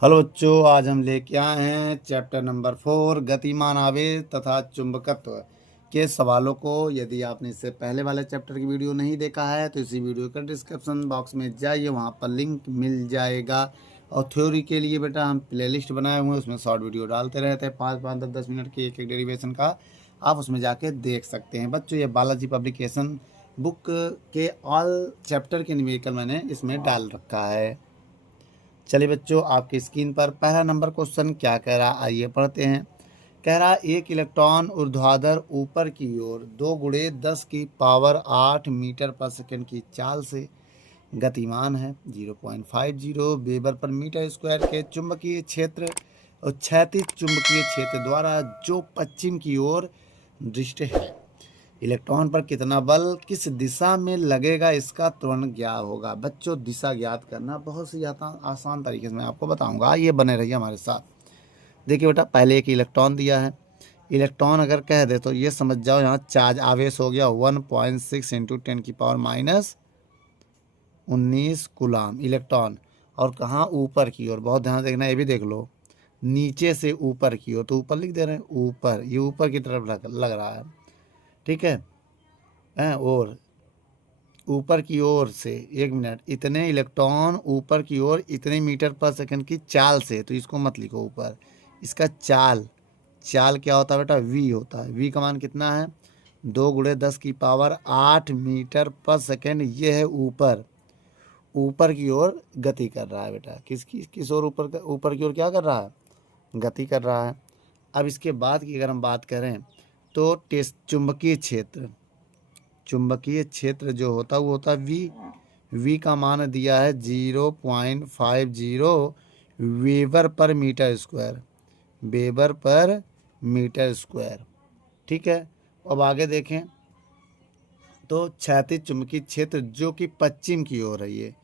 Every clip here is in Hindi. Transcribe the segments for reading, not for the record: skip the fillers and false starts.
हेलो बच्चों, आज हम लेके आए हैं चैप्टर नंबर 4 गतिमान आवेश तथा चुंबकत्व के सवालों को। यदि आपने इससे पहले वाले चैप्टर की वीडियो नहीं देखा है तो इसी वीडियो का डिस्क्रिप्शन बॉक्स में जाइए, वहाँ पर लिंक मिल जाएगा। और थ्योरी के लिए बेटा हम प्लेलिस्ट बनाए हुए हैं, उसमें शॉर्ट वीडियो डालते रहते हैं, 5-5 10-10 मिनट की एक एक डेरिवेशन का। आप उसमें जाके देख सकते हैं बच्चों। ये बालाजी पब्लिकेशन बुक के ऑल चैप्टर के न्यूमेरिकल मैंने इसमें डाल रखा है। चलिए बच्चों, आपकी स्क्रीन पर पहला नंबर क्वेश्चन क्या कह रहा है, आइए पढ़ते हैं। कह रहा एक इलेक्ट्रॉन ऊर्ध्वाधर ऊपर की ओर 2 × 10⁻⁸ मीटर पर सेकंड की चाल से गतिमान है। 0.50 वेबर पर मीटर स्क्वायर के चुंबकीय क्षेत्र और क्षैतिज चुंबकीय क्षेत्र द्वारा जो पश्चिम की ओर दृष्ट है। इलेक्ट्रॉन पर कितना बल किस दिशा में लगेगा, इसका त्वरण ज्ञात होगा। बच्चों, दिशा ज्ञात करना बहुत सी आसान तरीके से मैं आपको बताऊंगा, ये बने रहिए हमारे साथ। देखिए बेटा, पहले एक इलेक्ट्रॉन दिया है। इलेक्ट्रॉन अगर कह दे तो ये समझ जाओ यहाँ चार्ज आवेश हो गया 1.6 × 10⁻19 कूलाम इलेक्ट्रॉन। और कहाँ, ऊपर की ओर। बहुत ध्यान देखना, ये भी देख लो, नीचे से ऊपर की ओर, तो ऊपर लिख दे रहे हैं, ऊपर, ये ऊपर की तरफ लग रहा है, ठीक है। और ऊपर की ओर से 1 मिनट इतने इलेक्ट्रॉन ऊपर की ओर इतने मीटर पर सेकंड की चाल से, तो इसको मत लिखो ऊपर, इसका चाल। चाल क्या होता है बेटा, वी होता है। वी का मान कितना है, 2 × 10⁸ मीटर पर सेकंड। ये है ऊपर, ऊपर की ओर गति कर रहा है बेटा। किस ओर, ऊपर की ओर क्या कर रहा है, गति कर रहा है। अब इसके बाद की अगर हम बात करें तो टेस्ट चुंबकीय क्षेत्र, चुंबकीय क्षेत्र जो होता है वो होता है वी। वी का मान दिया है 0.50 weber per metre square, weber per metre square, ठीक है। अब आगे देखें तो क्षैतिज चुंबकीय क्षेत्र जो कि पश्चिम की ओर है, ये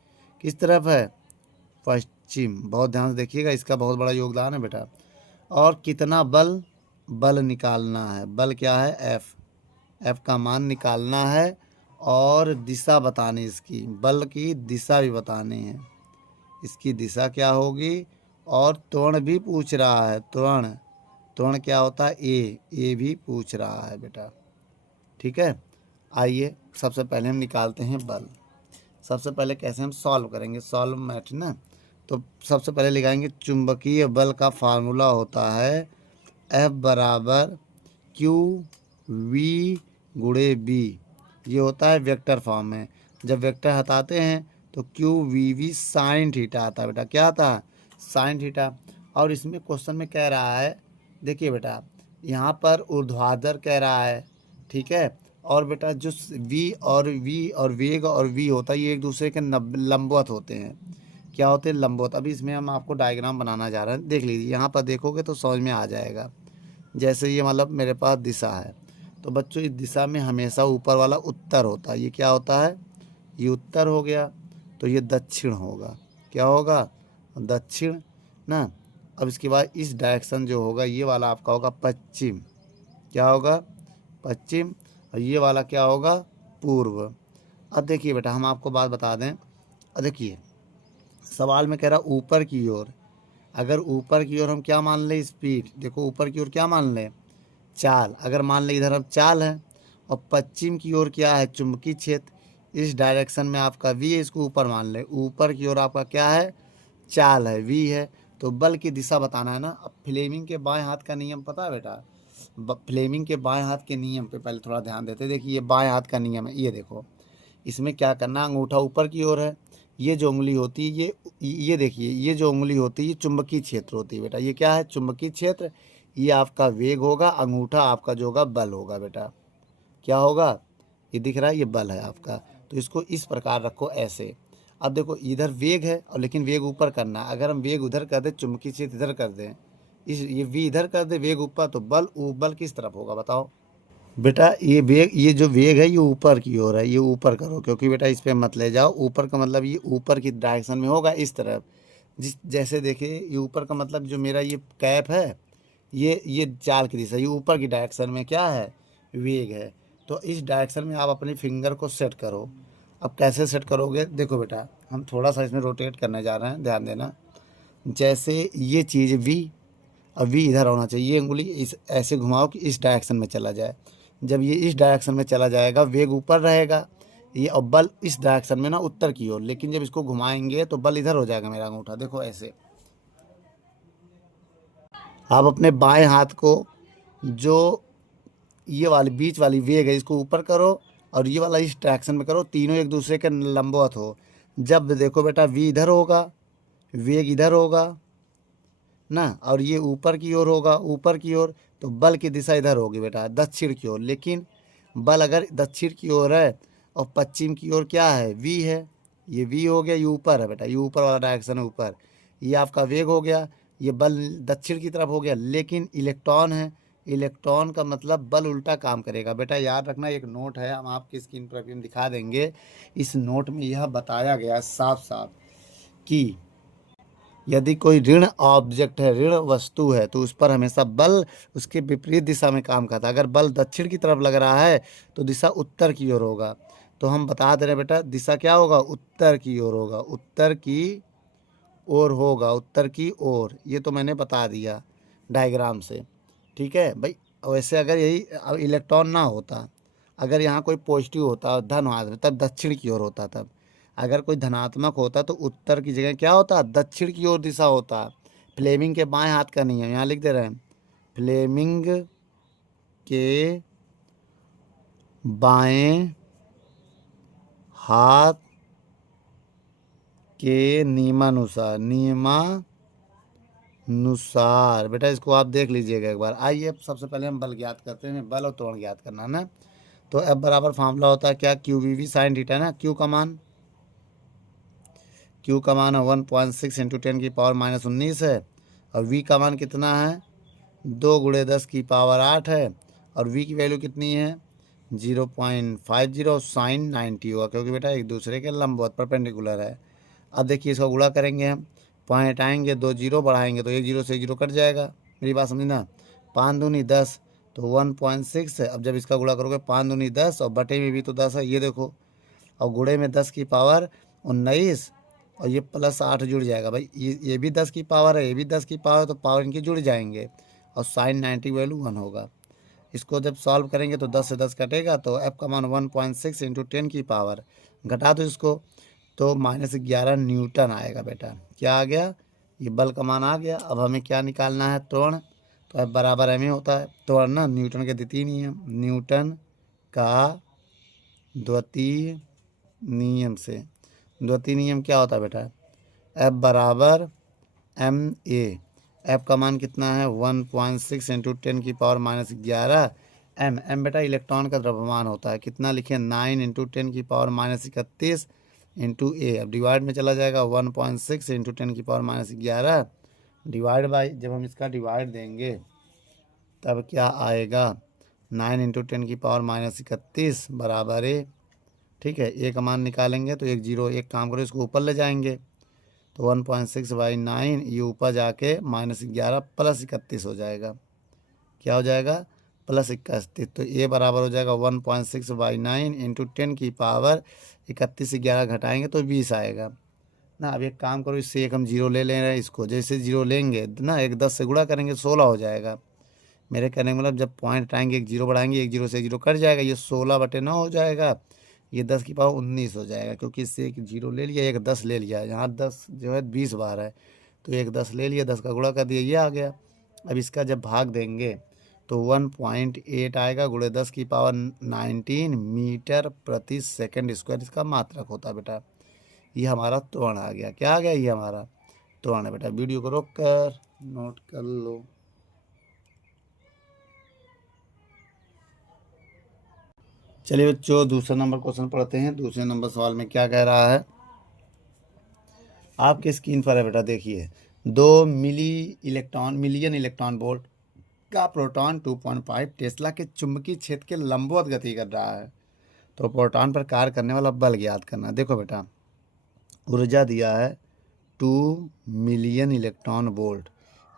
किस तरफ है, पश्चिम। बहुत ध्यान से देखिएगा, इसका बहुत बड़ा योगदान है बेटा। और कितना बल, बल निकालना है। बल क्या है, एफ, एफ का मान निकालना है। और दिशा बतानी, इसकी बल की दिशा भी बतानी है, इसकी दिशा क्या होगी। और त्वरण भी पूछ रहा है, त्वरण, त्वरण क्या होता है, ए भी पूछ रहा है बेटा, ठीक है। आइए सबसे पहले हम निकालते हैं बल। सबसे पहले कैसे हम सॉल्व करेंगे, सॉल्व मैथ ना। तो सबसे पहले लिखाएंगे चुंबकीय बल का फार्मूला होता है F बराबर क्यू वी गुणे बी। ये होता है वेक्टर फॉर्म में। जब वेक्टर हटाते हैं तो Q V V sine theta आता है बेटा। क्या आता है, साइन थीटा। और इसमें क्वेश्चन में कह रहा है, देखिए बेटा, यहाँ पर ऊर्ध्वाधर कह रहा है, ठीक है। और बेटा जो वी और वेग और वी होता है, ये एक दूसरे के लंबवत होते हैं। क्या होते हैं, लंबवत। अभी इसमें हम आपको डायग्राम बनाना जा रहे हैं, देख लीजिए, यहाँ पर देखोगे तो समझ में आ जाएगा। जैसे ये मतलब मेरे पास दिशा है, तो बच्चों इस दिशा में हमेशा ऊपर वाला उत्तर होता है। ये क्या होता है, ये उत्तर हो गया, तो ये दक्षिण होगा। क्या होगा, दक्षिण ना। अब इसके बाद इस डायरेक्शन जो होगा, ये वाला आपका होगा पश्चिम। क्या होगा, पश्चिम। और ये वाला क्या होगा, पूर्व। अब देखिए बेटा, हम आपको बात बता दें। अब देखिए सवाल में कह रहा ऊपर की ओर। अगर ऊपर की ओर हम क्या मान लें, स्पीड। देखो ऊपर की ओर क्या मान लें, चाल। अगर मान लें इधर हम चाल है, और पश्चिम की ओर क्या है, चुंबकीय क्षेत्र। इस डायरेक्शन में आपका वी है, इसको ऊपर मान लें। ऊपर की ओर आपका क्या है, चाल है, वी है। तो बल की दिशा बताना है ना। अब फ्लेमिंग के बाएं हाथ का नियम पता है बेटा, फ्लेमिंग के बाएं हाथ के नियम पे पहले थोड़ा ध्यान देते। देखिए ये बाएं हाथ का नियम है, ये देखो, इसमें क्या करना, अंगूठा ऊपर की ओर है। ये जो उंगली होती है, ये देखिए, ये जो उंगली होती है ये चुंबकीय क्षेत्र होती है बेटा। ये क्या है, चुंबकीय क्षेत्र। ये आपका वेग होगा, अंगूठा आपका जो होगा बल होगा बेटा। क्या होगा, ये दिख रहा है, ये बल है आपका। तो इसको इस प्रकार रखो ऐसे। अब देखो इधर वेग है, और लेकिन वेग ऊपर करना है। अगर हम वेग उधर कर दें, चुंबकीय क्षेत्र इधर कर दें, ये वी इधर कर दे, वेग ऊपर, तो बल किस तरफ होगा बताओ बेटा। ये जो वेग है ये ऊपर की ओर है, ये ऊपर करो, क्योंकि बेटा इस पे मत ले जाओ। ऊपर का मतलब ये ऊपर की डायरेक्शन में होगा, इस तरफ। जैसे देखिए, ये ऊपर का मतलब जो मेरा ये कैप है, ये चाल की दिशा, ये ऊपर की डायरेक्शन में क्या है, वेग है। तो इस डायरेक्शन में आप अपनी फिंगर को सेट करो। अब कैसे सेट करोगे, देखो बेटा, हम थोड़ा सा इसमें रोटेट करने जा रहे हैं, ध्यान देना। जैसे ये चीज़ v, अब v इधर होना चाहिए, ये उंगली इस ऐसे घुमाओ कि इस डायरेक्शन में चला जाए। जब ये इस डायरेक्शन में चला जाएगा वेग ऊपर रहेगा, ये और बल इस डायरेक्शन में ना उत्तर की ओर, लेकिन जब इसको घुमाएंगे तो बल इधर हो जाएगा मेरा अंगूठा, देखो ऐसे। आप अपने बाएं हाथ को जो ये वाली बीच वाली वेग है इसको ऊपर करो और ये वाला इस डायरेक्शन में करो, तीनों एक दूसरे के लंबवत हो। जब देखो बेटा v इधर होगा, वेग इधर होगा ना, और ये ऊपर की ओर होगा, ऊपर की ओर, तो बल की दिशा इधर होगी बेटा, दक्षिण की ओर। लेकिन बल अगर दक्षिण की ओर है और पश्चिम की ओर क्या है, v है, ये v हो गया, ये ऊपर है बेटा, ये ऊपर वाला डायरेक्शन है ऊपर, ये आपका वेग हो गया, ये बल दक्षिण की तरफ हो गया। लेकिन इलेक्ट्रॉन है, इलेक्ट्रॉन का मतलब बल उल्टा काम करेगा बेटा, याद रखना। एक नोट है, हम आपकी स्क्रीन पर भी हम दिखा देंगे। इस नोट में यह बताया गया साफ साफ कि यदि कोई ऋण ऑब्जेक्ट है, ऋण वस्तु है, तो उस पर हमेशा बल उसके विपरीत दिशा में काम करता है। अगर बल दक्षिण की तरफ लग रहा है तो दिशा उत्तर की ओर होगा। तो हम बता दे रहे हैं बेटा, दिशा क्या होगा, उत्तर की ओर होगा, उत्तर की ओर होगा, उत्तर की ओर। ये तो मैंने बता दिया डायग्राम से, ठीक है भाई। वैसे अगर यही अब इलेक्ट्रॉन ना होता, अगर यहाँ कोई पॉजिटिव होता धन हाथ तब दक्षिण की ओर होता, तब अगर कोई धनात्मक होता तो उत्तर की जगह क्या होता, दक्षिण की ओर दिशा होता। फ्लेमिंग के बाएं हाथ का नहीं है, यहाँ लिख दे रहे हैं, फ्लेमिंग के बाएं हाथ के नियमानुसार बेटा, इसको आप देख लीजिएगा एक बार। आइए अब सबसे पहले हम बल ज्ञात करते हैं, बल और त्वरण ज्ञात करना ना। तो F बराबर फार्मूला होता है क्या, Q V V sine theta ना। क्यू का मान है 1.6 इंटू 10⁻19 है, और v का मान कितना है, 2 × 10⁸ है, और v की वैल्यू कितनी है 0.50, और साइन 90 होगा क्योंकि बेटा एक दूसरे के लंबवत परपेंडिकुलर है। अब देखिए इसका गुणा करेंगे हम, पॉइंट आएंगे, 2 जीरो बढ़ाएंगे तो 1 जीरो से 1 जीरो कट जाएगा, मेरी बात समझना। 5 दूनी 10 तो 1.6 है। अब जब इसका गुणा करोगे 5 दूनी 10 और बटे में भी तो 10 है, ये देखो, और गुणे में 10⁻19 और ये +8 जुड़ जाएगा भाई, ये भी 10 की पावर है, ये भी 10 की पावर है, तो पावर इनके जुड़ जाएंगे और साइन 90 वैल्यू 1 होगा। इसको जब सॉल्व करेंगे तो 10 से 10 कटेगा, तो f का मान 1.6 इंटू 10⁻, घटा दो इसको तो -11 न्यूटन आएगा बेटा। क्या आ गया, ये बल का मान आ गया। अब हमें क्या निकालना है, त्वरण। तो F बराबर m होता है, त्वरण ना न्यूटन के द्वितीय नियम, न्यूटन का द्वितीय नियम से। द्वितीय नियम क्या होता है बेटा, F बराबर ma। F का मान कितना है 1.6 इंटू 10⁻11 m बेटा इलेक्ट्रॉन का द्रव्यमान होता है, कितना लिखे 9 इंटू 10⁻31 इंटू a। अब डिवाइड में चला जाएगा, 1.6 इंटू 10⁻11 डिवाइड बाई, जब हम इसका डिवाइड देंगे तब क्या आएगा, 9 इंटू 10⁻31 बराबर a। ठीक है, ए का मान निकालेंगे तो 1 जीरो, एक काम करो इसको ऊपर ले जाएंगे तो 1.6/9 ये ऊपर जाके -11 +31 हो जाएगा। क्या हो जाएगा, +31। तो ए बराबर हो जाएगा 1.6/9 इंटू 10⁻31 से 11 घटाएंगे तो 20 आएगा ना। अब एक काम करो, इससे एक हम जीरो ले रहे हैं, इसको जैसे जीरो लेंगे ना, एक 10 से गुणा करेंगे 16 हो जाएगा। मेरे कहने का मतलब जब पॉइंट आएंगे एक जीरो बढ़ाएंगे, 1 जीरो से 1 जीरो कट जाएगा, ये 16/9 हो जाएगा, ये 10⁻19 हो जाएगा क्योंकि इससे एक जीरो ले लिया, एक 10 ले लिया, यहाँ 10 जो है 20 बार है तो एक 10 ले लिया, 10 का गुणा कर दिया, ये आ गया। अब इसका जब भाग देंगे तो 1.8 आएगा, गुणे 10⁻19 मीटर प्रति सेकंड स्क्वायर इसका मात्रक होता है बेटा। ये हमारा त्वरण आ गया, क्या आ गया, ये हमारा त्वरण है बेटा। वीडियो को रोक कर नोट कर लो। चलिए बच्चों दूसरा नंबर क्वेश्चन पढ़ते हैं। दूसरे नंबर सवाल में क्या कह रहा है, आपके स्क्रीन पर है बेटा, देखिए 2 मिलियन इलेक्ट्रॉन वोल्ट का प्रोटॉन 2.5 टेस्ला के चुंबकीय क्षेत्र के लंबवत गति कर रहा है, तो प्रोटॉन पर कार्य करने वाला बल ज्ञात करना। देखो बेटा, ऊर्जा दिया है 2 मिलियन इलेक्ट्रॉन वोल्ट,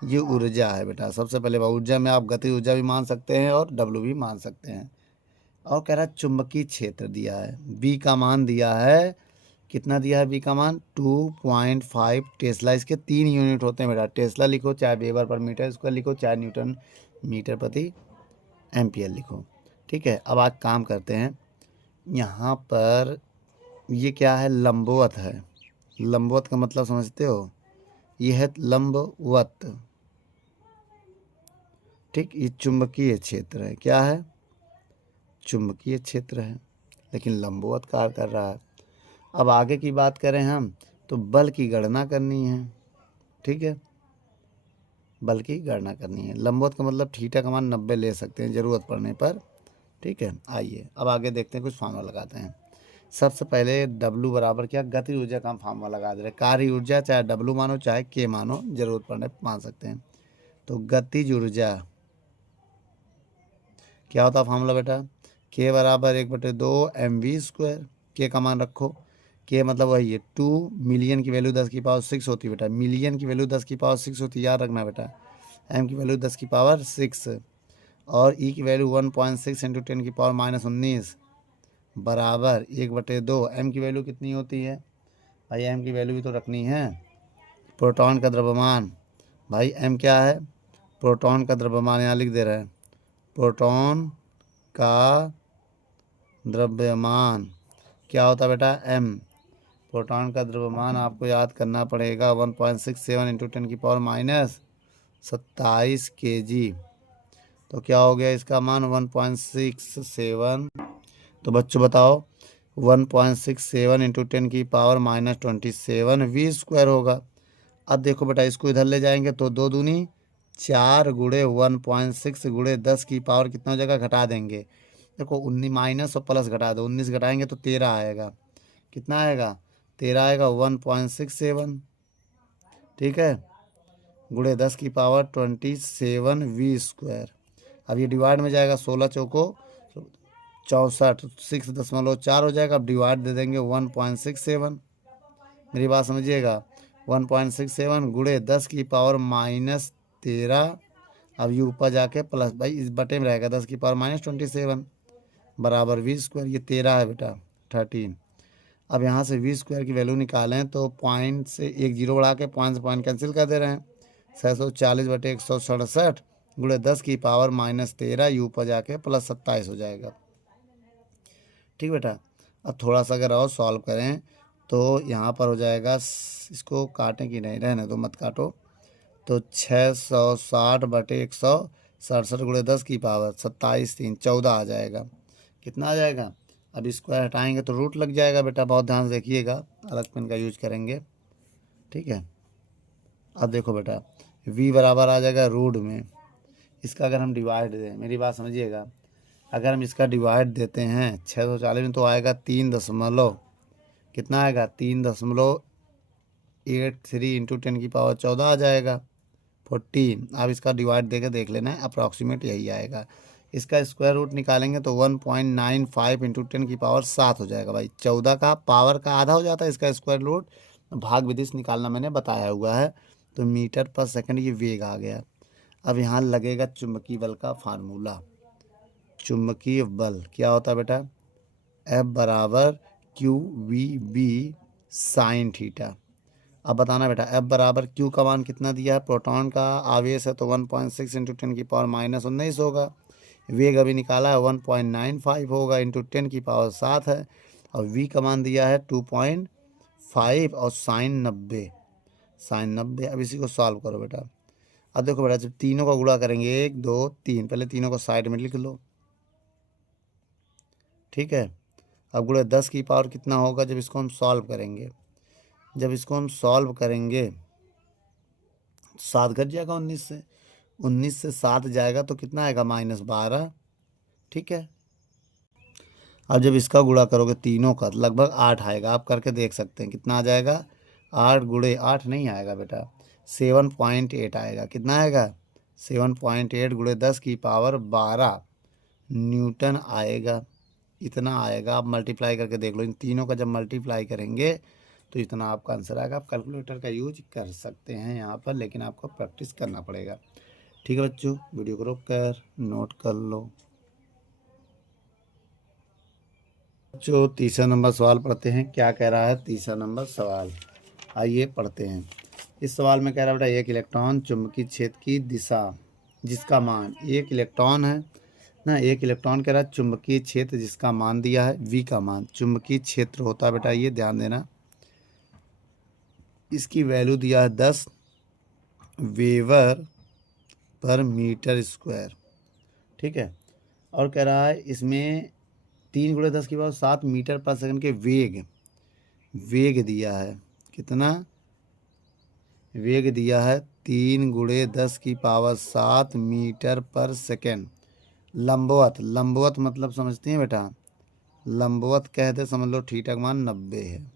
ये ऊर्जा है बेटा। सबसे पहले ऊर्जा में आप गति ऊर्जा भी मान सकते हैं और W भी मान सकते हैं। और कह रहा है चुंबकीय क्षेत्र दिया है, B का मान दिया है कितना दिया है बी का मान 2.5 टेस्ला। इसके 3 यूनिट होते हैं बेटा, टेस्ला लिखो चाहे वेबर पर मीटर स्क्वायर लिखो चाहे न्यूटन मीटर प्रति एम्पियर लिखो। ठीक है, अब आज काम करते हैं। यहाँ पर ये क्या है, लंबवत है। लंबवत का मतलब समझते हो, ये है लंबवत। ठीक, ये चुंबकीय क्षेत्र है। क्या है, चुंबकीय क्षेत्र है, लेकिन लंबवत कार्य कर रहा है। अब आगे की बात करें हम तो बल की गणना करनी है। ठीक है, बल की गणना करनी है। लंबवत का मतलब थीटा का मान 90 ले सकते हैं ज़रूरत पड़ने पर। ठीक है, आइए अब आगे देखते हैं, कुछ फार्मूला लगाते हैं। सबसे पहले W बराबर क्या, गति ऊर्जा का हम फार्मूला लगा दे रहे हैं। कार्य ऊर्जा चाहे W मानो चाहे K मानो, जरूरत पड़ने पर मान सकते हैं। तो गतिज ऊर्जा क्या होता है फार्मूला बेटा, K बराबर 1/2 mv²। K का मान रखो, K मतलब वही है 2 मिलियन की वैल्यू 10⁻6 होती है बेटा। मिलियन की वैल्यू 10⁻6 होती है, याद रखना बेटा। M की वैल्यू 10⁻6 और E की वैल्यू 1.6 × 10⁻−19 बराबर 1/2। M की वैल्यू कितनी होती है भाई, M की वैल्यू भी तो रखनी है। प्रोटॉन का द्रव्यमान, भाई M क्या है, प्रोटॉन का द्रव्यमान, यहाँ लिख दे रहे हैं प्रोटॉन का द्रव्यमान क्या होता है बेटा, M। प्रोटॉन का द्रव्यमान आपको याद करना पड़ेगा 1.67 × 10⁻27 kg। तो क्या हो गया इसका मान 1.67। तो बच्चों बताओ 1.67 × 10⁻27 v² होगा। अब देखो बेटा, इसको इधर ले जाएंगे तो 2 दूनी 4 × 1.6 × 10⁻, कितना हो जाएगा, घटा देंगे। देखो 19 माइनस और प्लस घटा दो, 19 घटाएंगे तो 13 आएगा। कितना आएगा, 13 आएगा 1.67। ठीक है, गुणे 10⁻27 v²। अब ये डिवाइड में जाएगा, 16 चौको 64, 6.4 हो जाएगा। अब डिवाइड दे देंगे 1.67। मेरी बात समझिएगा, 1.67 गुणे 10⁻−13। अब ये ऊपर जाके प्लस, भाई इस बटे में रहेगा 10⁻−27 बराबर v²। ये 13 है बेटा, 13। अब यहाँ से v² की वैल्यू निकालें तो पॉइंट से एक जीरो बढ़ा के पॉइंट से पॉइंट कैंसिल कर दे रहे हैं। 640/167 गुणे 10⁻−13, यू पर जाके +27 हो जाएगा। ठीक बेटा, अब थोड़ा सा अगर और सॉल्व करें तो यहाँ पर हो जाएगा, इसको काटें कि नहीं, रहने दो मत काटो। तो 660/167 गुणे 10⁻27 3 14 आ जाएगा। कितना आ जाएगा, अब स्क्वायर हटाएंगे तो रूट लग जाएगा बेटा, बहुत ध्यान से देखिएगा, अलग पेन का यूज करेंगे। ठीक है, अब देखो बेटा v बराबर आ जाएगा रूट में। इसका अगर हम डिवाइड दें, मेरी बात समझिएगा, अगर हम इसका डिवाइड देते हैं 640 में तो आएगा 3 दशमलव, कितना आएगा 3.83 × 10⁻14 आ जाएगा 14। अब इसका डिवाइड देकर देख लेना है, अप्रॉक्सीमेट यही आएगा। इसका स्क्वायर रूट निकालेंगे तो 1.95 × 10⁻7 हो जाएगा। भाई 14 का पावर का आधा हो जाता है इसका स्क्वायर रूट। भाग विधि से निकालना मैंने बताया हुआ है। तो मीटर पर सेकंड ये वेग आ गया। अब यहाँ लगेगा चुंबकीय बल का फार्मूला। चुंबकीय बल क्या होता है बेटा, F बराबर QVB साइन थीटा। अब बताना बेटा, F बराबर Q का मान कितना दिया है, प्रोटॉन का आवेश है तो 1.6 × 10⁻−19 होगा। वेग अभी निकाला है 1.95 होगा, इंटू 10⁻7 है। और V का मान दिया है 2.5 और साइन 90, साइन 90। अब इसी को सॉल्व करो बेटा। अब देखो बेटा, जब तीनों का गुणा करेंगे 1 2 3, पहले तीनों को साइड में लिख लो। ठीक है, अब गुणे 10⁻, कितना होगा जब इसको हम सॉल्व करेंगे, जब इसको हम सॉल्व करेंगे 7 घट जाएगा 19 से, 19 से 7 जाएगा तो कितना आएगा -12। ठीक है, अब जब इसका गुणा करोगे तीनों का तो लगभग 8 आएगा। आप करके देख सकते हैं कितना आ जाएगा, 8 गुणे 8 नहीं आएगा बेटा, 7.8 आएगा। कितना आएगा, 7.8 गुणे 10⁻12 न्यूटन आएगा। इतना आएगा। आप मल्टीप्लाई करके देख लो, इन तीनों का जब मल्टीप्लाई करेंगे तो इतना आपका आंसर आएगा। आप कैलकुलेटर का यूज कर सकते हैं यहाँ पर, लेकिन आपको प्रैक्टिस करना पड़ेगा। ठीक है बच्चों, वीडियो को रोक कर नोट कर लो। जो तीसरा नंबर सवाल पढ़ते हैं, क्या कह रहा है तीसरा नंबर सवाल, आइए पढ़ते हैं। इस सवाल में कह रहा है बेटा एक इलेक्ट्रॉन चुंबकीय क्षेत्र की दिशा जिसका मान, एक इलेक्ट्रॉन है ना, एक इलेक्ट्रॉन कह रहा है चुंबकीय क्षेत्र जिसका मान दिया है v का मान, चुंबकीय क्षेत्र होता है बेटा, ये ध्यान देना, इसकी वैल्यू दिया है 10 वेबर पर मीटर स्क्वायर, ठीक है। और कह रहा है इसमें 3 × 10⁻7 मीटर पर सेकंड के वेग दिया है, कितना वेग दिया है, 3 × 10⁻7 मीटर पर सेकंड। लंबवत मतलब समझते हैं बेटा, लंबवत कहते समझ लो थीटा का मान 90 है।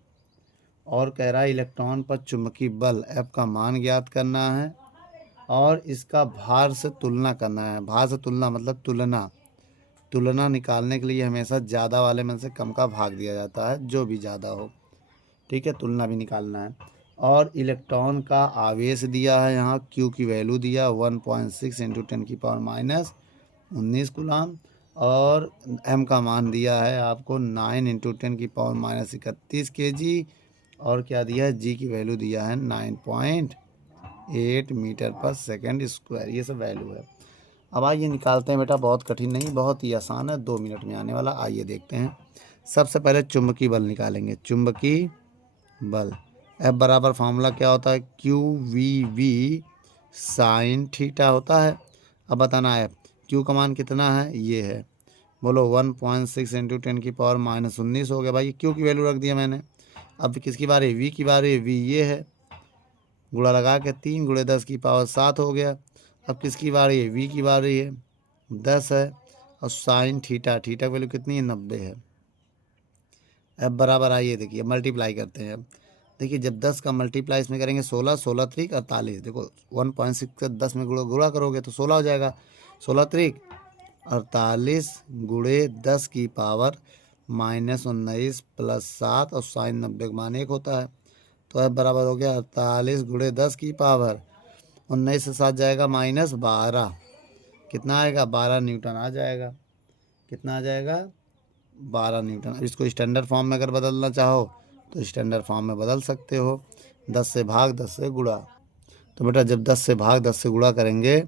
और कह रहा है इलेक्ट्रॉन पर चुंबकीय बल F का मान ज्ञात करना है और इसका भार से तुलना करना है। भार से तुलना मतलब तुलना निकालने के लिए हमेशा ज़्यादा वाले में से कम का भाग दिया जाता है, जो भी ज़्यादा हो, ठीक है। तुलना भी निकालना है। और इलेक्ट्रॉन का आवेश दिया है, यहाँ Q की वैल्यू दिया 1.6 × 10⁻19 कूलाम, और M का मान दिया है आपको 9 × 10⁻31 kg, और क्या दिया है, G की वैल्यू दिया है 9.8 मीटर पर सेकंड स्क्वायर, ये सब वैल्यू है। अब आइए निकालते हैं बेटा, बहुत कठिन नहीं, बहुत ही आसान है, 2 मिनट में आने वाला। आइए देखते हैं। सबसे पहले चुंबकीय बल निकालेंगे, चुंबकीय बल F बराबर फार्मूला क्या होता है, QVV साइन थीटा होता है। अब बताना है Q का मान कितना है, ये है, बोलो 1.6 × 10⁻19 हो गया भाई, Q की वैल्यू रख दिया मैंने। अब किसकी बारी, V की बारी, V ये है, गुणा लगा के 3 × 10⁻7 हो गया। अब किसकी बारी है, V की बारी है, 10 है, और साइन थीटा की वैल्यू कितनी है, 90 है। अब बराबर आइए देखिए मल्टीप्लाई करते हैं। अब देखिए जब 10 का मल्टीप्लाई इसमें करेंगे 16, 16 त्रिक 48, देखो 1.6 से 10 में गुणा करोगे तो 16 हो जाएगा, 16 त्रिक 48 × 10⁻19 + 7 और साइन 90 का मान 1 होता है। तो अब बराबर हो गया 48 × 10⁻19 से 7 जाएगा -12, कितना आएगा, 12 न्यूटन आ जाएगा। कितना आ जाएगा, 12 न्यूटन। अब इसको स्टैंडर्ड फॉर्म में अगर बदलना चाहो तो स्टैंडर्ड फॉर्म में बदल सकते हो, 10 से भाग 10 से गुणा। तो बेटा जब 10 से भाग 10 से गुणा करेंगे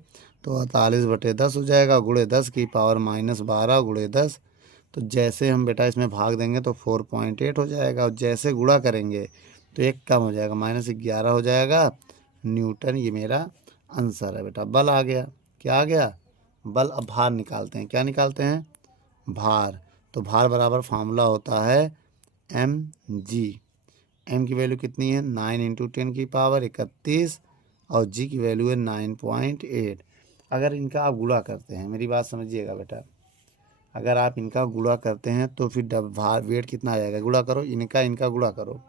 तो 48/10 हो जाएगा, × 10⁻12 × 10। तो जैसे हम बेटा इसमें भाग देंगे तो 4.8 हो जाएगा, और जैसे गुणा करेंगे तो एक कम हो जाएगा, -11 हो जाएगा न्यूटन। ये मेरा आंसर है बेटा, बल आ गया। क्या आ गया, बल। अब भार निकालते हैं, क्या निकालते हैं, भार। तो भार बराबर फार्मूला होता है mg। m की वैल्यू कितनी है, 9 × 10⁻31, और g की वैल्यू है 9.8। अगर इनका आप गुणा करते हैं, मेरी बात समझिएगा बेटा, अगर आप इनका गुणा करते हैं तो फिर भार वेट कितना आ जाएगा, गुणा करो, इनका गुणा करो।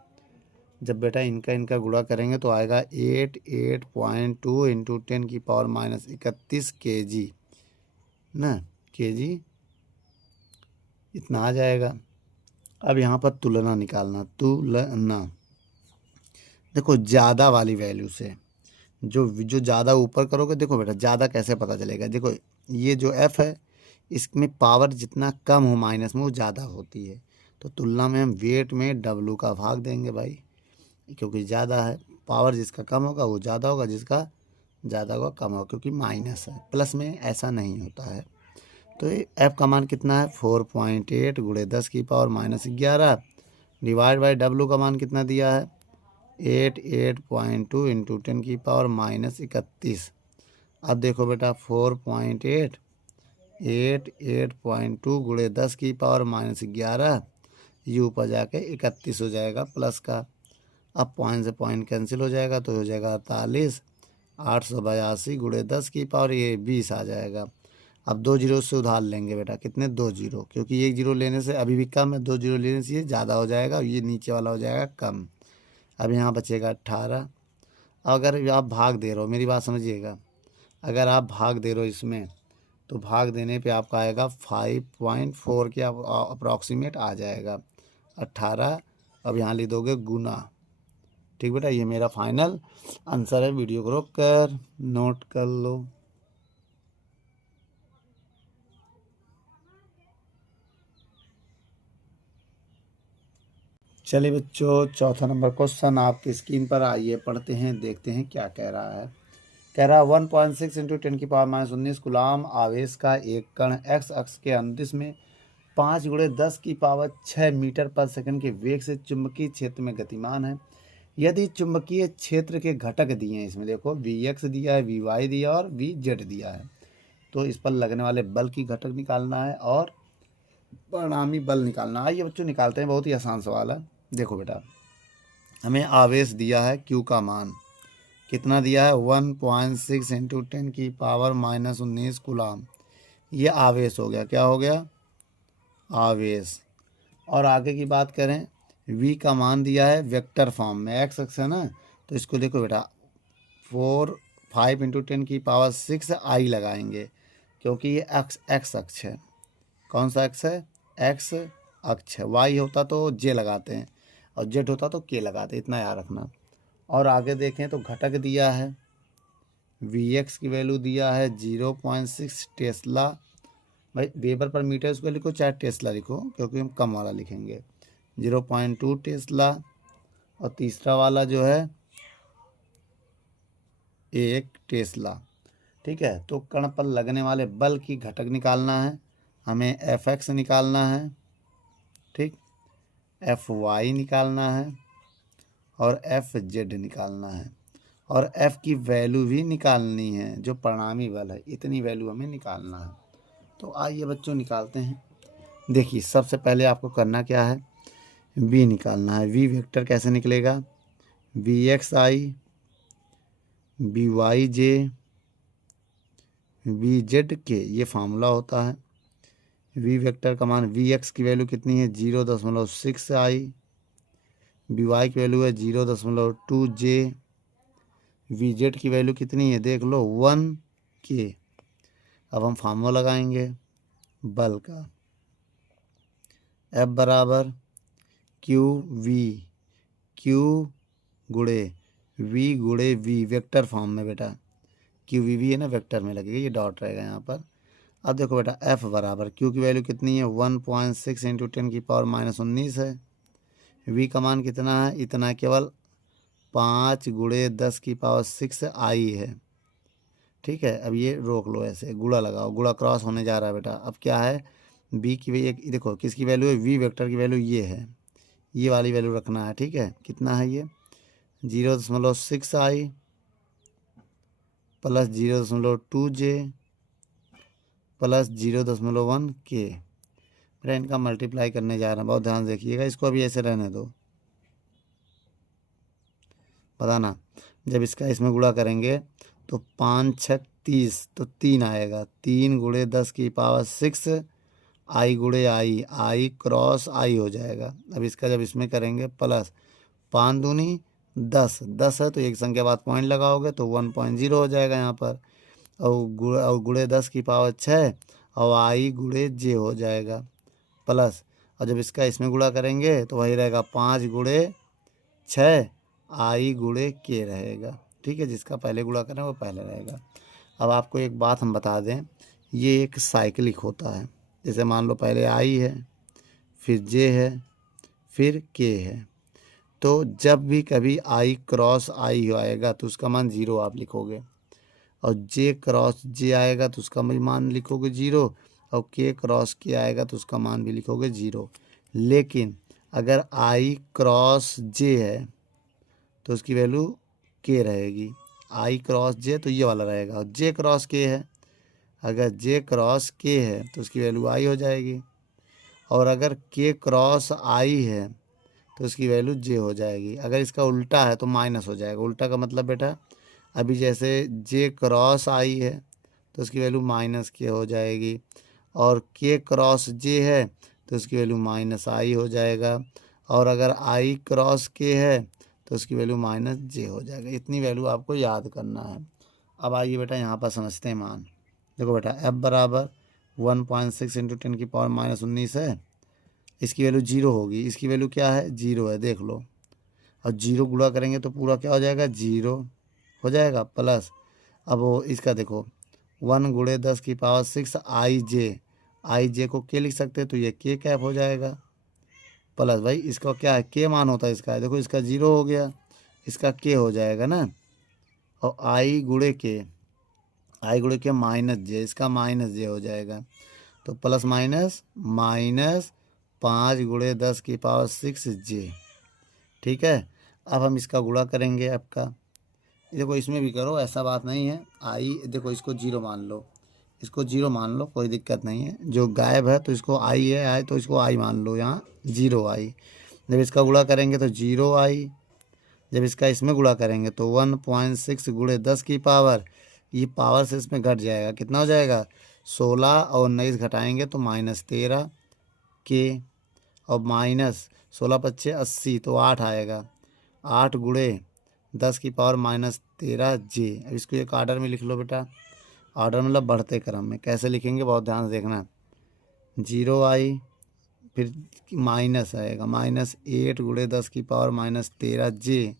जब बेटा इनका गुणा करेंगे तो आएगा 88.2 × 10⁻31 kg ना, kg इतना आ जाएगा। अब यहाँ पर तुलना निकालना, तुलना देखो ज़्यादा वाली वैल्यू से जो ज़्यादा ऊपर करोगे, देखो बेटा ज़्यादा कैसे पता चलेगा, देखो ये जो F है इसमें पावर जितना कम हो माइनस में वो ज़्यादा होती है। तो तुलना में हम वेट में W का भाग देंगे भाई, क्योंकि ज़्यादा है, पावर जिसका कम होगा वो ज़्यादा होगा, जिसका ज़्यादा होगा कम होगा, क्योंकि माइनस है, प्लस में ऐसा नहीं होता है। तो F का मान कितना है, 4.8 × 10⁻11 डिवाइड बाई W का मान कितना दिया है, 88.2 × 10⁻31। अब देखो बेटा 4.8 88.2 × 10⁻11, ये ऊपर जाके 31 हो जाएगा प्लस का। अब पॉइंट से पॉइंट कैंसिल हो जाएगा तो हो जाएगा 48, 882 × 10⁻20 आ जाएगा। अब 2 जीरो से उधार लेंगे बेटा, कितने, 2 जीरो, क्योंकि 1 जीरो लेने से अभी भी कम है, 2 जीरो लेने से ये ज़्यादा हो जाएगा, ये नीचे वाला हो जाएगा कम। अब यहाँ बचेगा 18। अगर आप भाग दे रहे हो, मेरी बात समझिएगा, अगर आप भाग दे रहे हो इसमें तो भाग देने पे आपका आएगा 5.4 के अप्रॉक्सीमेट आ जाएगा 18। अब यहाँ लिख दोगे गुना, ठीक बेटा, ये मेरा फाइनल आंसर है। वीडियो को रोक कर नोट कर लो। चलिए बच्चों, चौथा नंबर क्वेश्चन आपकी स्क्रीन पर, आइए पढ़ते हैं, देखते हैं क्या कह रहा है। कह रहा 1.6 इंटू 10⁻19 गुलाम आवेश का एक कण एक्स अक्ष के अंतरिक्ष में 5×10⁻6 मीटर पर सेकंड के वेग से चुंबकीय क्षेत्र में गतिमान है। यदि चुंबकीय क्षेत्र के घटक दिए हैं, इसमें देखो वी एक्स दिया है, वी वाई दिया और वी जेड दिया है, तो इस पर लगने वाले बल की घटक निकालना है और परिणामी बल निकालना है। आइए बच्चों निकालते हैं, बहुत ही आसान सवाल है। देखो बेटा, हमें आवेश दिया है Q का मान कितना दिया है, 1.6 इंटू 10⁻−19 गुलाम। ये आवेश हो गया, क्या हो गया, आवेश। और आगे की बात करें, V का मान दिया है वेक्टर फॉर्म में, एक्स अक्ष है ना, तो इसको देखो बेटा 5 इंटू 10⁻6 आई लगाएंगे, क्योंकि ये एक्स अक्ष है। कौन सा अक्ष है, एक्स अक्ष है। वाई होता तो जे लगाते हैं और जेड होता तो के लगाते, इतना याद रखना। और आगे देखें तो घटक दिया है, वी एक्स की वैल्यू दिया है 0.6 टेस्ला, भाई वेबर पर मीटर स्क्वायर लिखो चाहे टेस्ला लिखो, क्योंकि हम कम वाला लिखेंगे, 0.2 टेस्ला। और तीसरा वाला जो है 1 टेस्ला। ठीक है, तो कण पर लगने वाले बल की घटक निकालना है, हमें एफ एक्स निकालना है, ठीक, एफ वाई निकालना है और एफ जेड निकालना है, और एफ की वैल्यू भी निकालनी है, जो परिणामी बल है, इतनी वैल्यू हमें निकालना है। तो आइए बच्चों निकालते हैं। देखिए सबसे पहले आपको करना क्या है, वी निकालना है। वी वेक्टर कैसे निकलेगा, V X i, V Y j, V Z k, ये फार्मूला होता है। वी वेक्टर का मान, वी एक्स की वैल्यू कितनी है 0.6 आई, वी वाई की वैल्यू है 0.2 जे, वी जेड की वैल्यू कितनी है देख लो 1 के। अब हम फार्मूला लगाएंगे बल का, F बराबर क्यू वी, क्यू गुड़े वी गुड़े वी, वेक्टर फॉर्म में बेटा, क्यू वी वी है ना, वेक्टर में लगेगा, ये डॉट रहेगा यहाँ पर। अब देखो बेटा F बराबर, क्यू की वैल्यू कितनी है 1.6 इंटू 10⁻−19 है, वी का मान कितना है, इतना केवल 5×10�6 आई है। ठीक है, अब ये रोक लो, ऐसे गुड़ा लगाओ, गुड़ा क्रॉस होने जा रहा है बेटा। अब क्या है, बी की वैल्यू देखो, किसकी वैल्यू है, वी वेक्टर की वैल्यू ये है, ये वाली वैल्यू रखना है। ठीक है, कितना है ये 0.6 आई प्लस 0.2 जे प्लस 0.1 के। फिर इनका मल्टीप्लाई करने जा रहे हैं, बहुत ध्यान से देखिएगा, इसको अभी ऐसे रहने दो। पता ना, जब इसका इसमें गुणा करेंगे तो 5×6 30, तो 3 आएगा, 3×10⁻6 आई गुड़े आई, आई क्रॉस आई हो जाएगा। अब इसका जब इसमें करेंगे प्लस 5 दूनी 10, 10 है तो एक संख्या बाद पॉइंट लगाओगे तो 1.0 हो जाएगा यहाँ पर, और गुड़े 10⁻6 और आई गुड़े जे हो जाएगा प्लस, और जब इसका इसमें गुणा करेंगे तो वही रहेगा 5×6 आई गुड़े के रहेगा। ठीक है, जिसका पहले गुणा करें वो पहले रहेगा। अब आपको एक बात हम बता दें, ये एक साइक्लिक होता है, जैसे मान लो पहले आई है, फिर जे है, फिर के है, तो जब भी कभी आई क्रॉस आई आएगा तो उसका मान 0 आप लिखोगे, और जे क्रॉस जे आएगा तो उसका मान लिखोगे 0, और के क्रॉस के आएगा तो उसका मान भी लिखोगे 0। लेकिन अगर आई क्रॉस जे है तो उसकी वैल्यू के रहेगी, आई क्रॉस जे तो ये वाला रहेगा, और जे क्रॉस के है, अगर जे क्रॉस के है तो उसकी वैल्यू आई हो जाएगी, और अगर के क्रॉस आई है तो उसकी वैल्यू जे हो जाएगी। अगर इसका उल्टा है तो माइनस हो जाएगा। उल्टा का मतलब बेटा, अभी जैसे जे क्रॉस आई है तो उसकी वैल्यू माइनस के हो जाएगी, और के क्रॉस जे है तो उसकी वैल्यू माइनस आई हो जाएगा, और अगर आई क्रॉस के है तो उसकी वैल्यू माइनस जे हो जाएगा। इतनी वैल्यू आपको याद करना है। अब आइए बेटा यहाँ पर समझते हैं मान। देखो बेटा F बराबर 1.6 इंटू 10⁻−19 है, इसकी वैल्यू 0 होगी, इसकी वैल्यू क्या है 0 है, देख लो, और 0 गुणा करेंगे तो पूरा क्या हो जाएगा 0 हो जाएगा प्लस, अब वो इसका देखो 1×10⁻6 आई जे को के लिख सकते हैं तो ये के कैप हो जाएगा, प्लस भाई इसका क्या है, के मान होता है इसका है, देखो इसका 0 हो गया, इसका के हो जाएगा ना, और आई गुणे के माइनस जे, इसका माइनस जे हो जाएगा। तो प्लस माइनस माइनस 5 × 10⁻⁶ जे। ठीक है, अब हम इसका गुणा करेंगे आपका, देखो इसमें भी करो, ऐसा बात नहीं है। आई देखो इसको 0 मान लो, इसको 0 मान लो, कोई दिक्कत नहीं है। जो गायब है तो इसको आई है, आई तो इसको आई मान लो, यहाँ 0 आई। जब इसका गुणा करेंगे तो 0 आई, जब इसका इसमें गुणा करेंगे तो 1.6 × 10 की पावर, ये पावर से इसमें घट जाएगा, कितना हो जाएगा 16 और 19 घटाएंगे तो -13 के, और माइनस 16 × 5 = 80 तो 8 आएगा, 8 × 10 की पावर -13 जे। अब इसको एक आर्डर में लिख लो बेटा, ऑर्डर मतलब बढ़ते क्रम में। कैसे लिखेंगे बहुत ध्यान से देखना, 0 आई, फिर माइनस आएगा -8 × 10 की पावर -13 जे,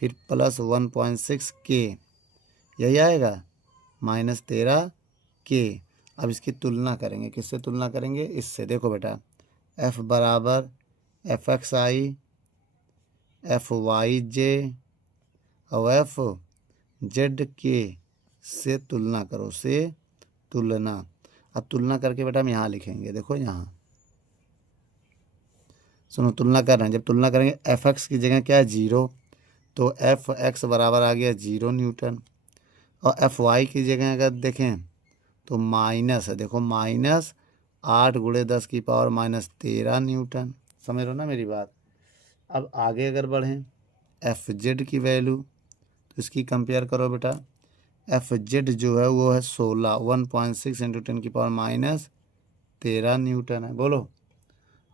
फिर प्लस 1.6 के, यही आएगा -13 के। अब इसकी तुलना करेंगे, किससे तुलना करेंगे, इससे। देखो बेटा f बराबर fxi fyj और fzk से तुलना करो, से तुलना। अब तुलना करके बेटा हम यहाँ लिखेंगे, देखो यहाँ सुनो, तुलना कर रहे हैं। जब तुलना करेंगे fx की जगह क्या है 0, तो fx बराबर आ गया 0 न्यूटन, और fy की जगह अगर देखें तो माइनस है, देखो -8 × 10 की पावर -13 न्यूटन। समझ रहे हो ना मेरी बात। अब आगे अगर बढ़ें, fz की वैल्यू, तो इसकी कंपेयर करो बेटा, fz जो है वो है 16, 1.6 × 10 की पावर -13 न्यूटन है। बोलो,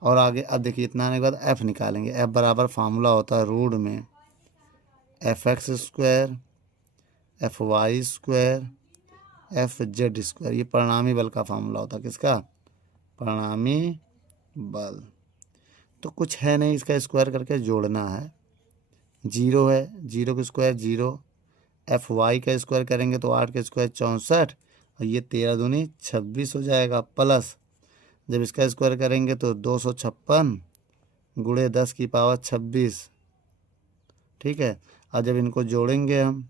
और आगे अब देखिए इतना आने के बाद f निकालेंगे। f बराबर फार्मूला होता है रूट में fx² fy² fz², ये परिणामी बल का फार्मूला होता है। किसका, परिणामी बल। तो कुछ है नहीं, इसका स्क्वायर करके जोड़ना है। 0 है, 0 का स्क्वायर 0, fy का स्क्वायर करेंगे तो 8 का स्क्वायर 64, और ये 13 दूनी 26 हो जाएगा, प्लस जब इसका स्क्वायर करेंगे तो 256 × 10 की पावर 26। ठीक है, और जब इनको जोड़ेंगे हम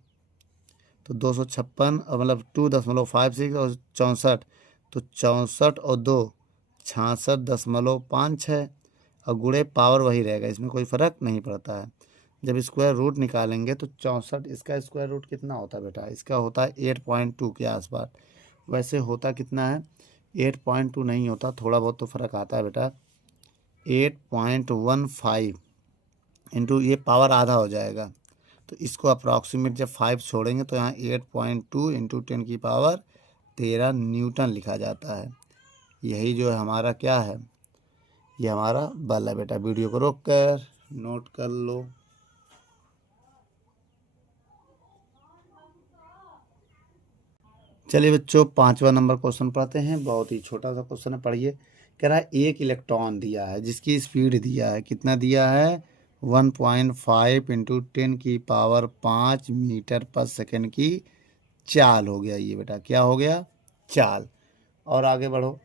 तो 256 मतलब 2.56 और 64, तो 64 और 2 66.56, और गुणे पावर वही रहेगा, इसमें कोई फ़र्क नहीं पड़ता है। जब स्क्वायर रूट निकालेंगे तो 64, इसका स्क्वायर रूट कितना होता है बेटा, इसका होता है 8.2 के आसपास। वैसे होता कितना है, 8.2 नहीं होता, थोड़ा बहुत तो फ़र्क आता है बेटा, 8.15 इंटू ये पावर आधा हो जाएगा, तो इसको अप्रॉक्सीमेट जब 5 छोड़ेंगे तो यहाँ 8.2 इंटू 10 की पावर 13 न्यूटन लिखा जाता है। यही जो है हमारा क्या है, ये हमारा बल है बेटा। वीडियो को रोक कर नोट कर लो। चलिए बच्चों, 5वां नंबर क्वेश्चन पढ़ते हैं। बहुत ही छोटा सा क्वेश्चन है, पढ़िए। कह रहा है एक इलेक्ट्रॉन दिया है जिसकी स्पीड दिया है, कितना दिया है 1.5 इंटू 10 की पावर 5 मीटर पर सेकेंड की चाल हो गया। ये बेटा क्या हो गया, चाल। और आगे बढ़ो,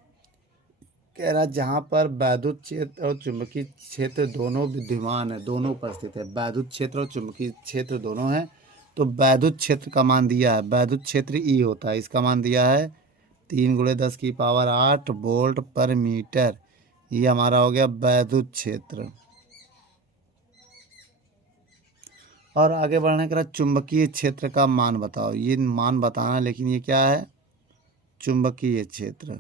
कह रहा जहाँ पर वैद्युत क्षेत्र और चुंबकीय क्षेत्र दोनों विद्यमान है, दोनों उपस्थित है, वैद्युत क्षेत्र और चुंबकीय क्षेत्र दोनों हैं, तो वैद्युत क्षेत्र का मान दिया है, वैद्युत क्षेत्र ई होता है, इसका मान दिया है 3 × 10 की पावर 8 वोल्ट पर मीटर। ये हमारा हो गया वैद्युत क्षेत्र। और आगे बढ़ने के बाद चुंबकीय क्षेत्र का मान बताओ। ये मान बताना, लेकिन ये क्या है, चुंबकीय क्षेत्र।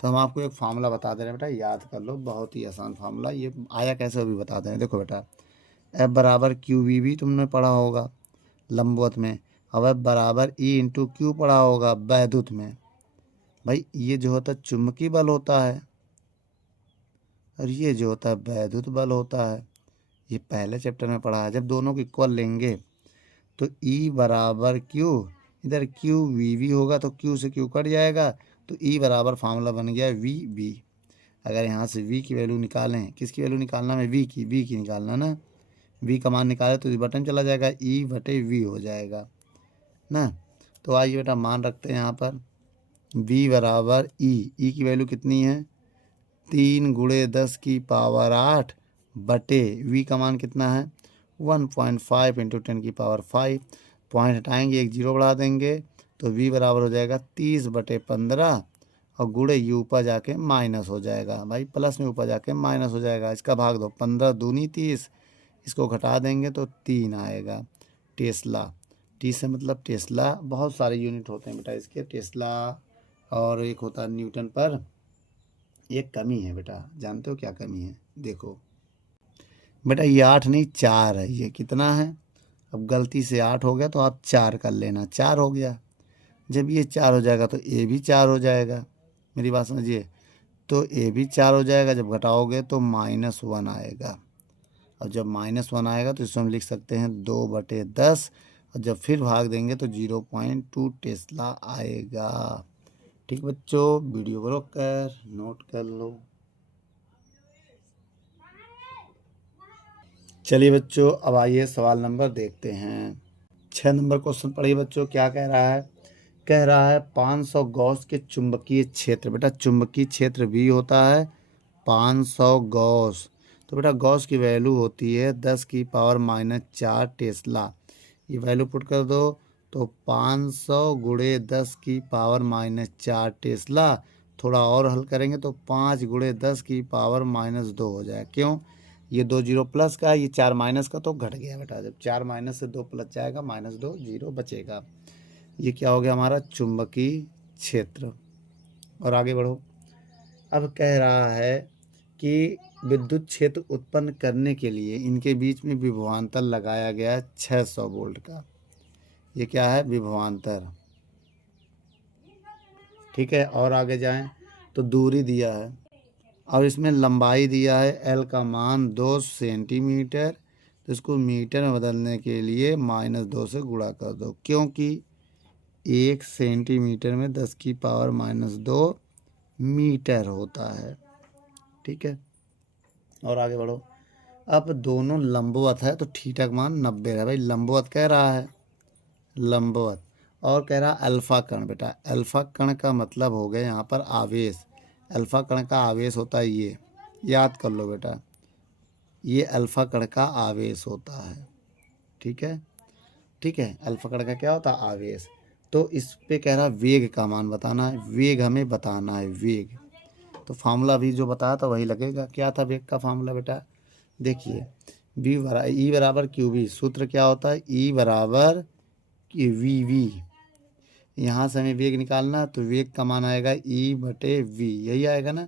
तो हम आपको एक फार्मूला बता दे रहे हैं बेटा, याद कर लो, बहुत ही आसान फार्मूला। ये आया कैसे वो भी बता दे रहे हैं। देखो बेटा, F बराबर QV भी तुमने पढ़ा होगा लंबवत में, अब F बराबर E इंटू क्यू पढ़ा होगा वैद्युत में। भाई ये जो होता है चुंबकीय बल होता है, और ये जो होता है वैद्युत बल होता है। ये पहले चैप्टर में पढ़ा है। जब दोनों को इक्वल लेंगे तो E बराबर Q, इधर क्यू वी वी होगा तो Q से Q कट जाएगा, तो E बराबर फार्मूला बन गया वी वी। अगर यहाँ से V की वैल्यू निकालें, किसकी वैल्यू निकालना है, V की निकालना ना। V का मान निकाले तो बटन चला जाएगा, E/V हो जाएगा ना। तो आइए बेटा मान रखते हैं यहाँ पर V बराबर E की वैल्यू कितनी है 3 गुणे 10 की पावर 8 बटे v का मान कितना है 1.5 इंटू 10 की पावर 5। पॉइंट हटाएंगे, एक जीरो बढ़ा देंगे तो v बराबर हो जाएगा 30/15 और गुणे u ऊपर जाके माइनस हो जाएगा। भाई प्लस में ऊपर जाके माइनस हो जाएगा, इसका भाग दो, 15 दूनी 30, इसको घटा देंगे तो 3 आएगा। टेस्ला, टी से मतलब टेस्ला, बहुत सारे यूनिट होते हैं बेटा इसके, टेस्ला और एक होता है न्यूटन पर। एक कमी है बेटा, जानते हो क्या कमी है? देखो बेटा ये 8 नहीं 4 है, ये कितना है? अब गलती से 8 हो गया तो आप 4 कर लेना, 4 हो गया। जब ये 4 हो जाएगा तो ए भी 4 हो जाएगा, मेरी बात समझिए। तो ए भी 4 हो जाएगा, जब घटाओगे तो -1 आएगा। और जब -1 आएगा तो इसमें हम लिख सकते हैं 2/10, और जब फिर भाग देंगे तो 0.2 टेस्ला आएगा। ठीक बच्चों, वीडियो को रोक कर नोट कर लो। चलिए बच्चों, अब आइए सवाल नंबर देखते हैं। 6 नंबर क्वेश्चन पढ़िए बच्चों, क्या कह रहा है? कह रहा है 500 गॉस के चुंबकीय क्षेत्र, बेटा चुंबकीय क्षेत्र भी होता है 500 गॉस। तो बेटा गॉस की वैल्यू होती है 10 की पावर -4 टेस्ला। ये वैल्यू पुट कर दो तो 500 गुणे 10 की पावर -4 टेस्ला। थोड़ा और हल करेंगे तो 5 गुणे 10 की पावर -2 हो जाए। क्यों? ये 2 जीरो प्लस का, ये 4 माइनस का, तो घट गया बेटा। जब 4 माइनस से 2 प्लस जाएगा -2, जीरो बचेगा। ये क्या हो गया हमारा चुंबकीय क्षेत्र। और आगे बढ़ो। अब कह रहा है कि विद्युत क्षेत्र उत्पन्न करने के लिए इनके बीच में विभवांतर लगाया गया है 600 वोल्ट का। ये क्या है? विभवांतर। ठीक है, और आगे जाएं तो दूरी दिया है और इसमें लंबाई दिया है, एल का मान 2 सेंटीमीटर। तो इसको मीटर में बदलने के लिए -2 से गुणा कर दो, क्योंकि 1 सेंटीमीटर में 10 की पावर -2 मीटर होता है। ठीक है, और आगे बढ़ो। अब दोनों लंबवत है तो थीटा का मान 90 है। भाई लंबवत कह रहा है, लंबवत। और कह रहा अल्फा कण, बेटा अल्फा कण का मतलब हो गया यहाँ पर आवेश। अल्फा कण का आवेश होता है ये, याद कर लो बेटा, ये अल्फा कण का आवेश होता है। ठीक है, ठीक है, अल्फा कण का क्या होता है? आवेश। तो इस पे कह रहा वेग का मान बताना है, वेग हमें बताना है, वेग। तो फार्मूला भी जो बताया था वही लगेगा। क्या था वेग का फार्मूला बेटा? देखिए ई बराबर क्यू वी। सूत्र क्या होता है? ई बराबर वी वी। यहाँ से हमें वेग निकालना है तो वेग का मान आएगा ई बटे वी, यही आएगा ना।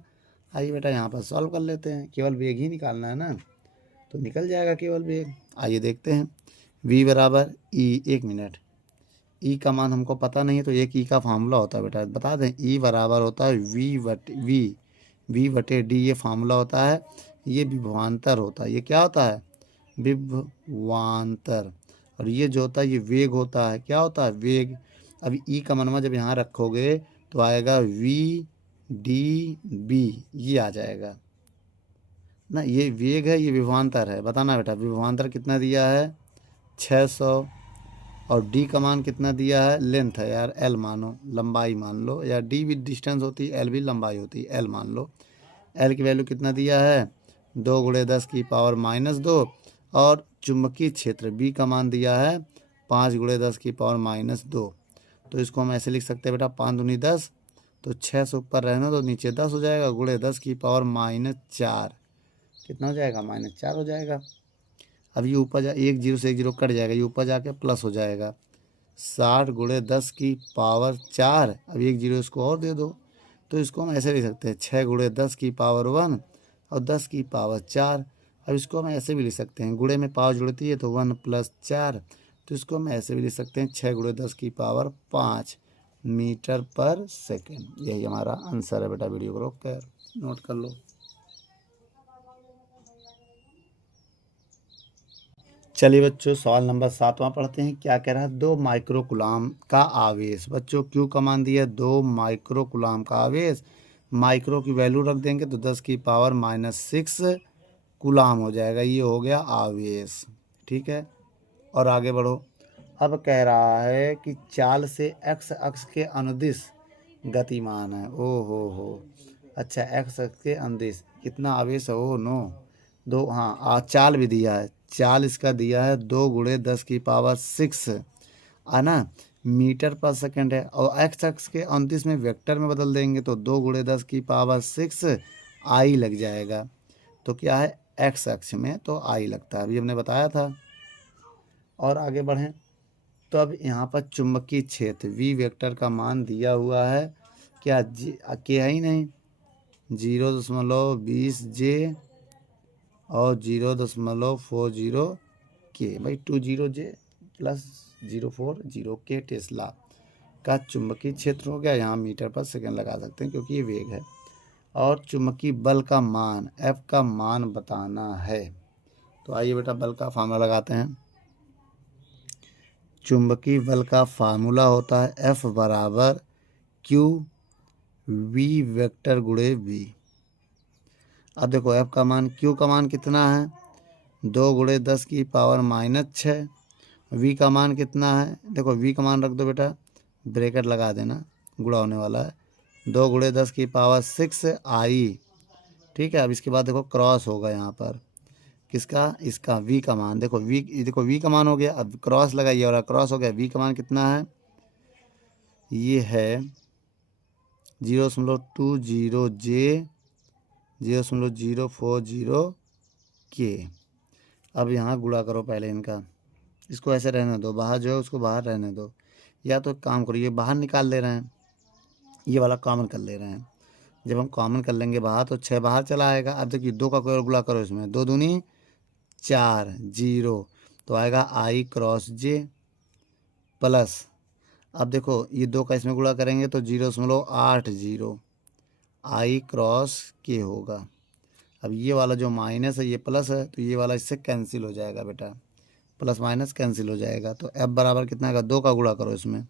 आइए बेटा यहाँ पर सॉल्व कर लेते हैं, केवल वेग ही निकालना है ना, तो निकल जाएगा केवल वेग। आइए देखते हैं। v बराबर ई, एक मिनट, ई का मान हमको पता नहीं है तो एक ई का फार्मूला होता है बेटा, बता दें। ई बराबर होता है वी बटे डी, ये फार्मूला होता है। ये विभवांतर होता है, ये क्या होता है? विभवांतर। और ये जो होता है ये वेग होता है, क्या होता है? वेग। अब ई का मनवा जब यहाँ रखोगे तो आएगा वी डी बी, ये आ जाएगा ना। ये वेग है, ये विभवांतर है। बताना बेटा विभवांतर कितना दिया है? 600। और डी का मान कितना दिया है? लेंथ है यार, एल मानो, लंबाई मान लो, या डी भी डिस्टेंस होती है, एल भी लंबाई होती है, एल मान लो। एल की वैल्यू कितना दिया है? 2 गुणे 10 की पावर -2। और चुंबकीय क्षेत्र बी का मान दिया है 5 गुणे 10 की पावर -2। तो इसको हम ऐसे लिख सकते हैं बेटा, 5 दूनी 10, तो 6 से ऊपर रहना तो नीचे 10 हो जाएगा, गुणे 10 की पावर -4। कितना हो जाएगा? -4 हो जाएगा। अब ये ऊपर जा, एक जीरो से एक जीरो कट जाएगा, ये ऊपर जाके प्लस हो जाएगा। 60 गुणे 10 की पावर 4। अब एक जीरो इसको और दे दो, तो इसको हम ऐसे लिख सकते हैं 6 गुणे 10 की पावर 1 और 10 की पावर 4। अब इसको हम ऐसे भी लिख सकते हैं, गुणे में पावर जुड़ती है तो 1 + 4, तो इसको हम ऐसे भी लिख सकते हैं 6 गुणे 10 की पावर 5 मीटर पर सेकेंड। यही हमारा आंसर है बेटा। वीडियो को रोक कर नोट कर लो। चलिए बच्चों, सवाल नंबर 7वां पढ़ते हैं। क्या कह रहा है? 2 माइक्रोकुलाम का आवेश। बच्चों क्यू का मान दिया 2 माइक्रोकुलाम का आवेश। माइक्रो की वैल्यू रख देंगे तो 10 की पावर -6 कुलाम हो जाएगा, ये हो गया आवेश। ठीक है, और आगे बढ़ो। अब कह रहा है कि चाल से एक्स अक्ष के अनुदिश गतिमान है। ओ हो, अच्छा एक्स अक्ष के अंदिश कितना आवेश है वो 9 2 हाँ चाल भी दिया है। चाल इसका दिया है 2 × 10⁻⁶ है ना मीटर पर सेकंड है। और एक्स अक्ष के अंतिश में वेक्टर में बदल देंगे तो 2 × 10⁻⁶ आई लग जाएगा। तो क्या है एक्स अक्ष में तो आई लगता है, अभी हमने बताया था। और आगे बढ़ें तो अब यहाँ पर चुंबकीय क्षेत्र वी वेक्टर का मान दिया हुआ है क्या के है ही नहीं 0.20 J और 0.40 के भाई 20J प्लस 040 के टेस्ला का चुंबकीय क्षेत्र हो गया। यहाँ मीटर पर सेकंड लगा सकते हैं क्योंकि ये वेग है। और चुंबकीय बल का मान F का मान बताना है। तो आइए बेटा बल का फार्मूला लगाते हैं। चुंबकीय बल का फार्मूला होता है F बराबर Q V वेक्टर गुणे V। अब देखो F का मान Q का मान कितना है 2 × 10⁻⁻6। V का मान कितना है देखो V का मान रख दो बेटा ब्रैकेट लगा देना गुणा होने वाला है 2 × 10⁻⁶ आई। ठीक है अब इसके बाद देखो क्रॉस होगा यहाँ पर किसका इसका V का मान देखो V का मान हो गया। अब क्रॉस लगाइए और क्रॉस हो गया V का मान कितना है ये है 0.20J 0.040 के। अब यहाँ गुणा करो पहले इनका इसको ऐसे रहने दो बाहर जो है उसको बाहर रहने दो या तो काम करो ये बाहर निकाल ले रहे हैं ये वाला कॉमन कर ले रहे हैं। जब हम कॉमन कर लेंगे बाहर तो 6 बाहर चला आएगा। अब देखिए 2 का कोई और गुणा करो इसमें 2 दूनी 4 0 तो आएगा I × J प्लस अब देखो ये 2 का इसमें गुणा करेंगे तो 0.80 I × K होगा। अब ये वाला जो माइनस है ये प्लस है तो ये वाला इससे कैंसिल हो जाएगा बेटा प्लस माइनस कैंसिल हो जाएगा। तो F बराबर कितना आएगा 2 का गुणा करो इसमें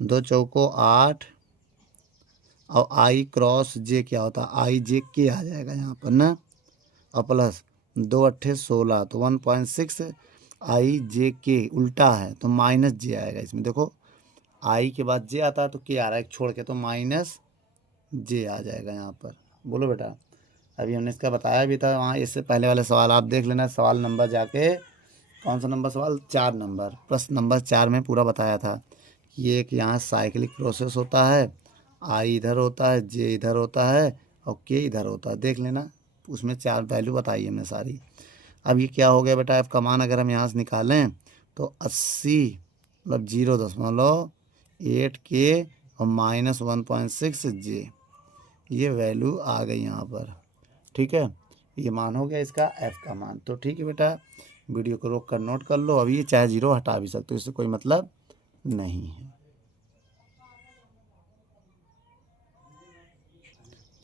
2 चौको 8 और I × J क्या होता है I J K आ जाएगा यहाँ पर ना और प्लस 2 8 16 तो 1.6 I J K उल्टा है तो माइनस J आएगा इसमें। देखो I के बाद J आता है तो K आ रहा है छोड़ के तो माइनस J आ जाएगा यहाँ पर। बोलो बेटा अभी हमने इसका बताया भी था वहाँ इससे पहले वाले सवाल आप देख लेना सवाल नंबर जाके कौन सा नंबर सवाल 4 नंबर प्रश्न नंबर 4 में पूरा बताया था कि ये एक यहाँ साइक्लिक प्रोसेस होता है I इधर होता है J इधर होता है और K इधर होता है देख लेना उसमें 4 वैल्यू बताई हमने सारी। अब ये क्या हो गया बेटा F का मान अगर हम यहाँ से निकालें तो 80 मतलब 0.8 K और माइनस 1.6 J ये वैल्यू आ गई यहाँ पर। ठीक है ये मान हो गया इसका F का मान। तो ठीक है बेटा वीडियो को रोक कर नोट कर लो। अभी ये चाहे 0 हटा भी सकते हो इससे कोई मतलब नहीं है।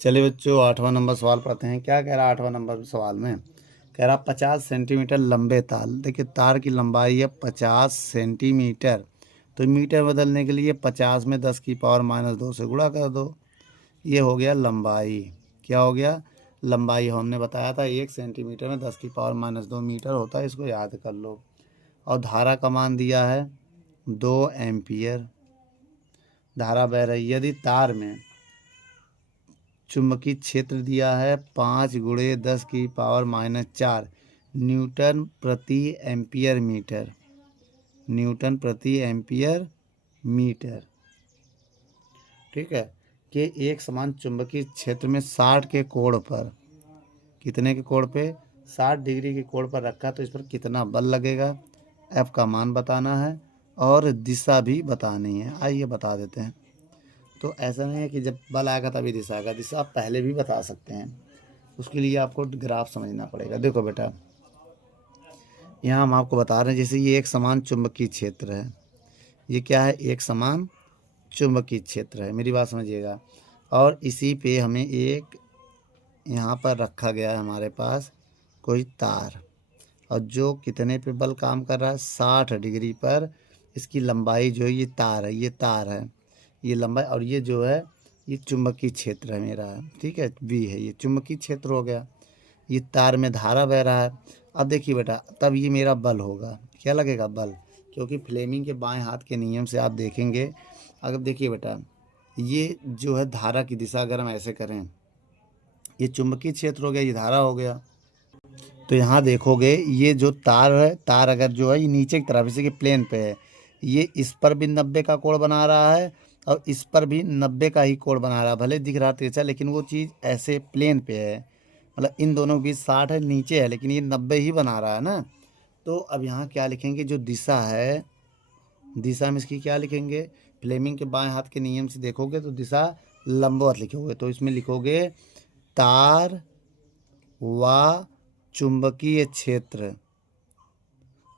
चलिए बच्चों 8वां नंबर सवाल पढ़ते हैं। क्या कह रहा है 8वां नंबर सवाल में कह रहा 50 सेंटीमीटर लंबे तार देखिए तार की लंबाई है 50 सेंटीमीटर तो मीटर बदलने के लिए 50 में 10⁻⁻2 से गुणा कर दो। ये हो गया लंबाई क्या हो गया लंबाई हमने बताया था 1 सेंटीमीटर में 10⁻⁻2 मीटर होता है इसको याद कर लो। और धारा का मान दिया है 2 एम्पियर धारा बह रही है। यदि तार में चुंबकीय क्षेत्र दिया है 5 × 10⁻⁻4 न्यूटन प्रति एम्पियर मीटर न्यूटन प्रति एम्पियर मीटर। ठीक है कि एक समान चुंबकीय क्षेत्र में 60 के कोण पर कितने के कोण पे 60 डिग्री के कोण पर रखा तो इस पर कितना बल लगेगा F का मान बताना है और दिशा भी बतानी है। आइए बता देते हैं। तो ऐसा नहीं है कि जब बल आएगा तभी दिशा आएगा दिशा आप पहले भी बता सकते हैं उसके लिए आपको ग्राफ समझना पड़ेगा। देखो बेटा यहाँ हम आपको बता रहे हैं जैसे ये एक समान चुंबकीय क्षेत्र है ये क्या है एक समान चुंबकीय क्षेत्र है मेरी बात समझिएगा। और इसी पे हमें एक यहाँ पर रखा गया है हमारे पास कोई तार और जो कितने पे बल काम कर रहा है 60 डिग्री पर इसकी लंबाई जो है ये तार है ये लंबाई और ये जो है ये चुंबकीय क्षेत्र है मेरा ठीक है V है ये चुंबकीय क्षेत्र हो गया। ये तार में धारा बह रहा है। अब देखिए बेटा तब ये मेरा बल होगा क्या लगेगा बल क्योंकि फ्लेमिंग के बाएं हाथ के नियम से आप देखेंगे अगर देखिए बेटा ये जो है धारा की दिशा अगर हम ऐसे करें ये चुंबकीय क्षेत्र हो गया, ये धारा हो गया। तो यहाँ देखोगे ये जो तार है, तार अगर जो है ये नीचे की तरफ जैसे कि प्लेन पे है, ये इस पर भी 90 का कोण बना रहा है और इस पर भी 90 का ही कोण बना रहा है। भले दिख रहा तिरछा, लेकिन वो चीज़ ऐसे प्लेन पे है, मतलब इन दोनों के बीच 60 है, नीचे है, लेकिन ये 90 ही बना रहा है ना। तो अब यहाँ क्या लिखेंगे, जो दिशा है, दिशा में इसकी क्या लिखेंगे, फ्लेमिंग के बाएं हाथ के नियम से देखोगे तो दिशा लंबवत लिखोगे। तो इसमें लिखोगे तार व चुंबकीय क्षेत्र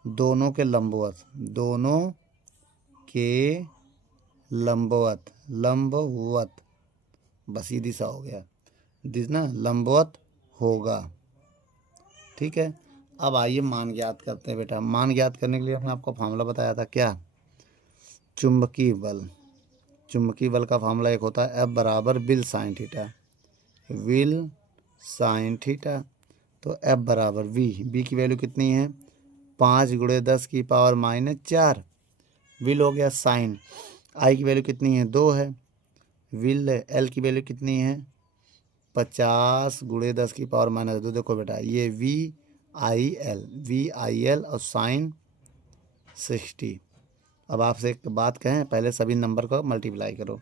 दोनों के लंबवत, दोनों के लंबवत, लंबवत, बस ये दिशा हो गया, ना लंबवत होगा। ठीक है। अब आइए मान ज्ञात करते हैं बेटा। मान ज्ञात करने के लिए हमने आपको फार्मूला बताया था क्या, चुंबकीय बल। चुंबकीय बल का फार्मूला एक होता है F बराबर will sine theta, will sine theta. तो F बराबर V की वैल्यू कितनी है, 5 × 10⁻⁴ विल हो गया साइन। I की वैल्यू कितनी है, 2 है। विल L की वैल्यू कितनी है, 50 × 10⁻⁻2। देखो बेटा ये VIL और साइन 60। अब आपसे एक बात कहें, पहले सभी नंबर को मल्टीप्लाई करो।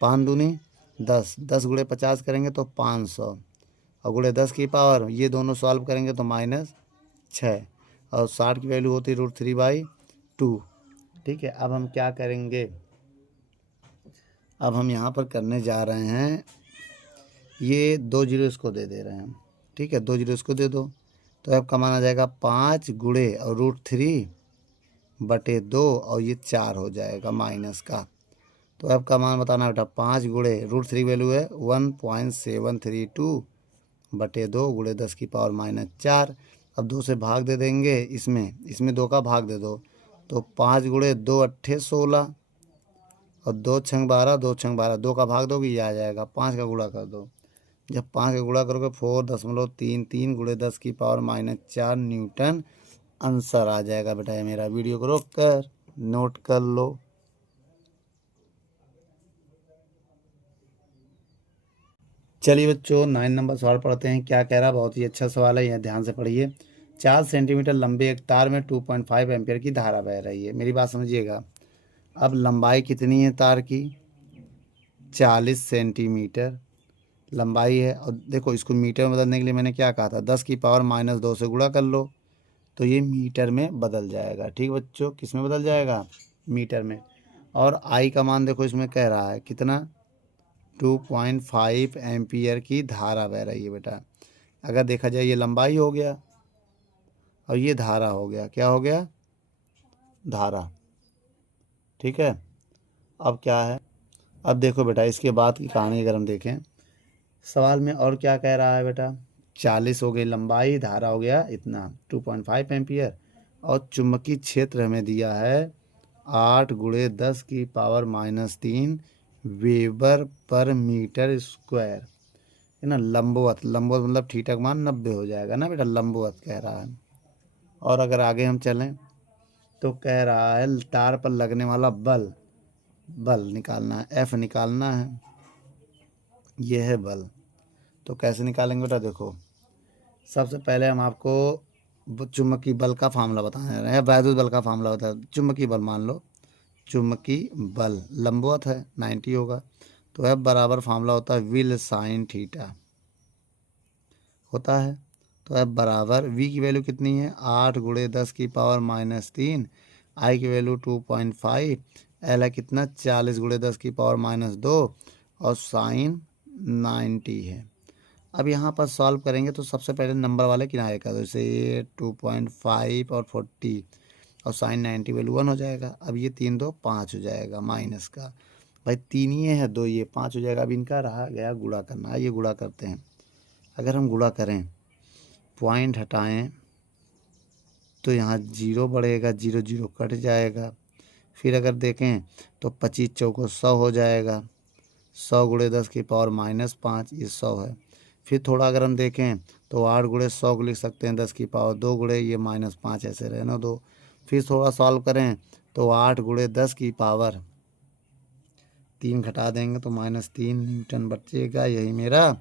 5 दूनी 10, 10 × 50 करेंगे तो 500 और × 10 की पावर, ये दोनों सॉल्व करेंगे तो -6 और 60 की वैल्यू होती है √3/2। ठीक है। अब हम क्या करेंगे, अब हम यहाँ पर करने जा रहे हैं, ये 2 जीरो इसको दे रहे हैं। ठीक है, 2 जीरो इसको दे दो तो अब का मान आ जाएगा 5 गुणे और √3/2 और ये 4 हो जाएगा माइनस का। तो अब का मान बताना बेटा, 5 गुणे √3 वैल्यू है 1.732/2 × 10⁻⁴। अब 2 से भाग दे देंगे, इसमें 2 का भाग दे दो तो 5 × 2 = 16 और 2 × 12, 2 × 12, 2 का भाग दोगे ये आ जाएगा। 5 का गुणा कर दो, जब 5 का गुणा करोगे 4.33 × 10⁻⁴ न्यूटन आंसर आ जाएगा बेटा। ये मेरा वीडियो को रोक कर नोट कर लो। चलिए बच्चों 9 नंबर सवाल पढ़ते हैं, क्या कह रहा है, बहुत ही अच्छा सवाल है, यह ध्यान से पढ़िए। 4 सेंटीमीटर लंबे एक तार में 2.5 एम्पियर की धारा बह रही है। मेरी बात समझिएगा। अब लंबाई कितनी है तार की, 40 सेंटीमीटर लंबाई है। और देखो इसको मीटर में बदलने के लिए मैंने क्या कहा था, 10⁻⁻2 से गुणा कर लो तो ये मीटर में बदल जाएगा। ठीक बच्चों, किस में बदल जाएगा, मीटर में। और आई का मान देखो इसमें कह रहा है कितना, 2.5 एम्पियर की धारा बह रही है बेटा। अगर देखा जाए ये लंबाई हो गया और ये धारा हो गया, क्या हो गया, धारा। ठीक है। अब क्या है, अब देखो बेटा इसके बाद की कहानी अगर हम देखें सवाल में, और क्या कह रहा है बेटा, 40 हो गई लंबाई, धारा हो गया इतना 2.5 एम्पियर और चुंबकीय क्षेत्र हमें दिया है 8 × 10⁻³ वेबर पर मीटर स्क्वायर, है ना। लंबवत, लंबवत मतलब थीटा का मान 90 हो जाएगा ना बेटा, लंबवत कह रहा है। और अगर आगे हम चलें तो कह रहा है तार पर लगने वाला बल, बल निकालना है, F निकालना है, ये है बल। तो कैसे निकालेंगे बेटा, देखो सबसे पहले हम आपको चुंबकीय बल का फार्मूला बताने रहे हैं, वैद्युत बल का फार्मूला बता। चुंबकीय बल मान लो, चुंबकीय बल लंबवत है 90 होगा, तो F बराबर फार्मूला होता है विल साइन थीटा होता है। तो F बराबर V की वैल्यू कितनी है, 8 × 10⁻³ I की वैल्यू 2.5, L है कितना 40 × 10⁻² और साइन 90 है। अब यहाँ पर सॉल्व करेंगे तो सबसे पहले नंबर वाले किनारे का, जैसे ये 2.5 और 40 और साइन 90 वैल्यू 1 हो जाएगा। अब ये 3 2 5 हो जाएगा माइनस का, भाई 3 ये है 2 ये 5 हो जाएगा। अब इनका रहा गया गुणा करना, ये गुणा करते हैं। अगर हम गुणा करें, पॉइंट हटाएं तो यहाँ 0 बढ़ेगा, 0 0 कट जाएगा। फिर अगर देखें तो 25 चौको 100 हो जाएगा, 100 × 10⁻⁻5 ये 100 है। फिर थोड़ा अगर हम देखें तो 8 × 100 को लिख सकते हैं 10⁻2 × ये -5 ऐसे रहना दो। फिर थोड़ा सॉल्व करें तो 8 × 10⁻3 घटा देंगे तो -3 न्यूटन बचेगा। यही मेरा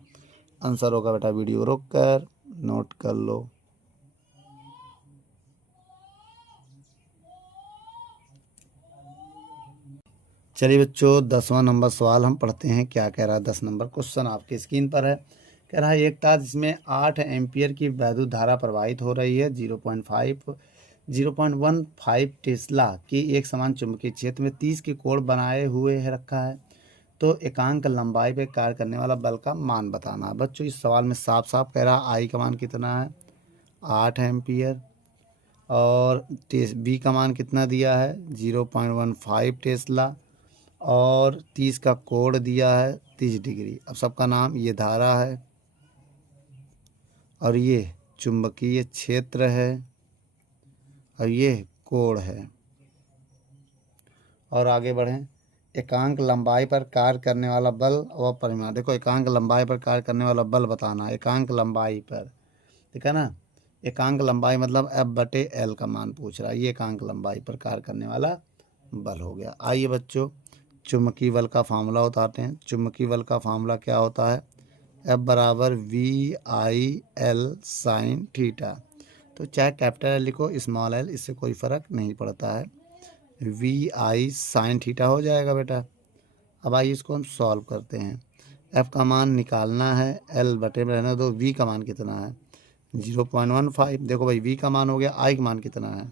आंसर होगा बेटा, वीडियो रोक कर नोट कर लो। चलिए बच्चों 10वां नंबर सवाल हम पढ़ते हैं, क्या कह रहा है। 10 नंबर क्वेश्चन आपकी स्क्रीन पर है। कह रहा है एक तार जिसमें 8 एम्पियर की वैद्युत धारा प्रवाहित हो रही है, 0.15 टेस्ला की एक समान चुंबकीय क्षेत्र में 30 के कोण बनाए हुए है रखा है, तो एकांक लंबाई पे कार्य करने वाला बल का मान बताना है। बच्चों इस सवाल में साफ साफ कह रहा है आई का मान कितना है, 8 एम्पियर, और बी का मान कितना दिया है, 0.15 टेस्ला, और 30 का कोण दिया है 30 डिग्री। अब सबका नाम, ये धारा है और ये चुंबकीय क्षेत्र है और ये कोण है। और आगे बढ़ें, एकांक लंबाई पर कार्य करने वाला बल और परिमाण। देखो एकांक लंबाई पर कार्य करने वाला बल बताना है, एकांक लंबाई पर, ठीक है ना। एकांक लंबाई मतलब F/L का मान पूछ रहा है, ये एकांक लंबाई पर कार्य करने वाला बल हो गया। आइए बच्चों चुंबकीय बल का फार्मूला उतारते हैं। चुंबकीय बल का फार्मूला क्या होता है, F=VIL साइन थीटा। तो चाहे कैपिटल एल लिखो स्मॉल एल, इससे कोई फ़र्क नहीं पड़ता है, VI साइन थीटा हो जाएगा बेटा। अब आइए इसको हम सॉल्व करते हैं। F का मान निकालना है, L बटे में रहने दो। V का मान कितना है, 0.15। देखो भाई V का मान हो गया, I का मान कितना है,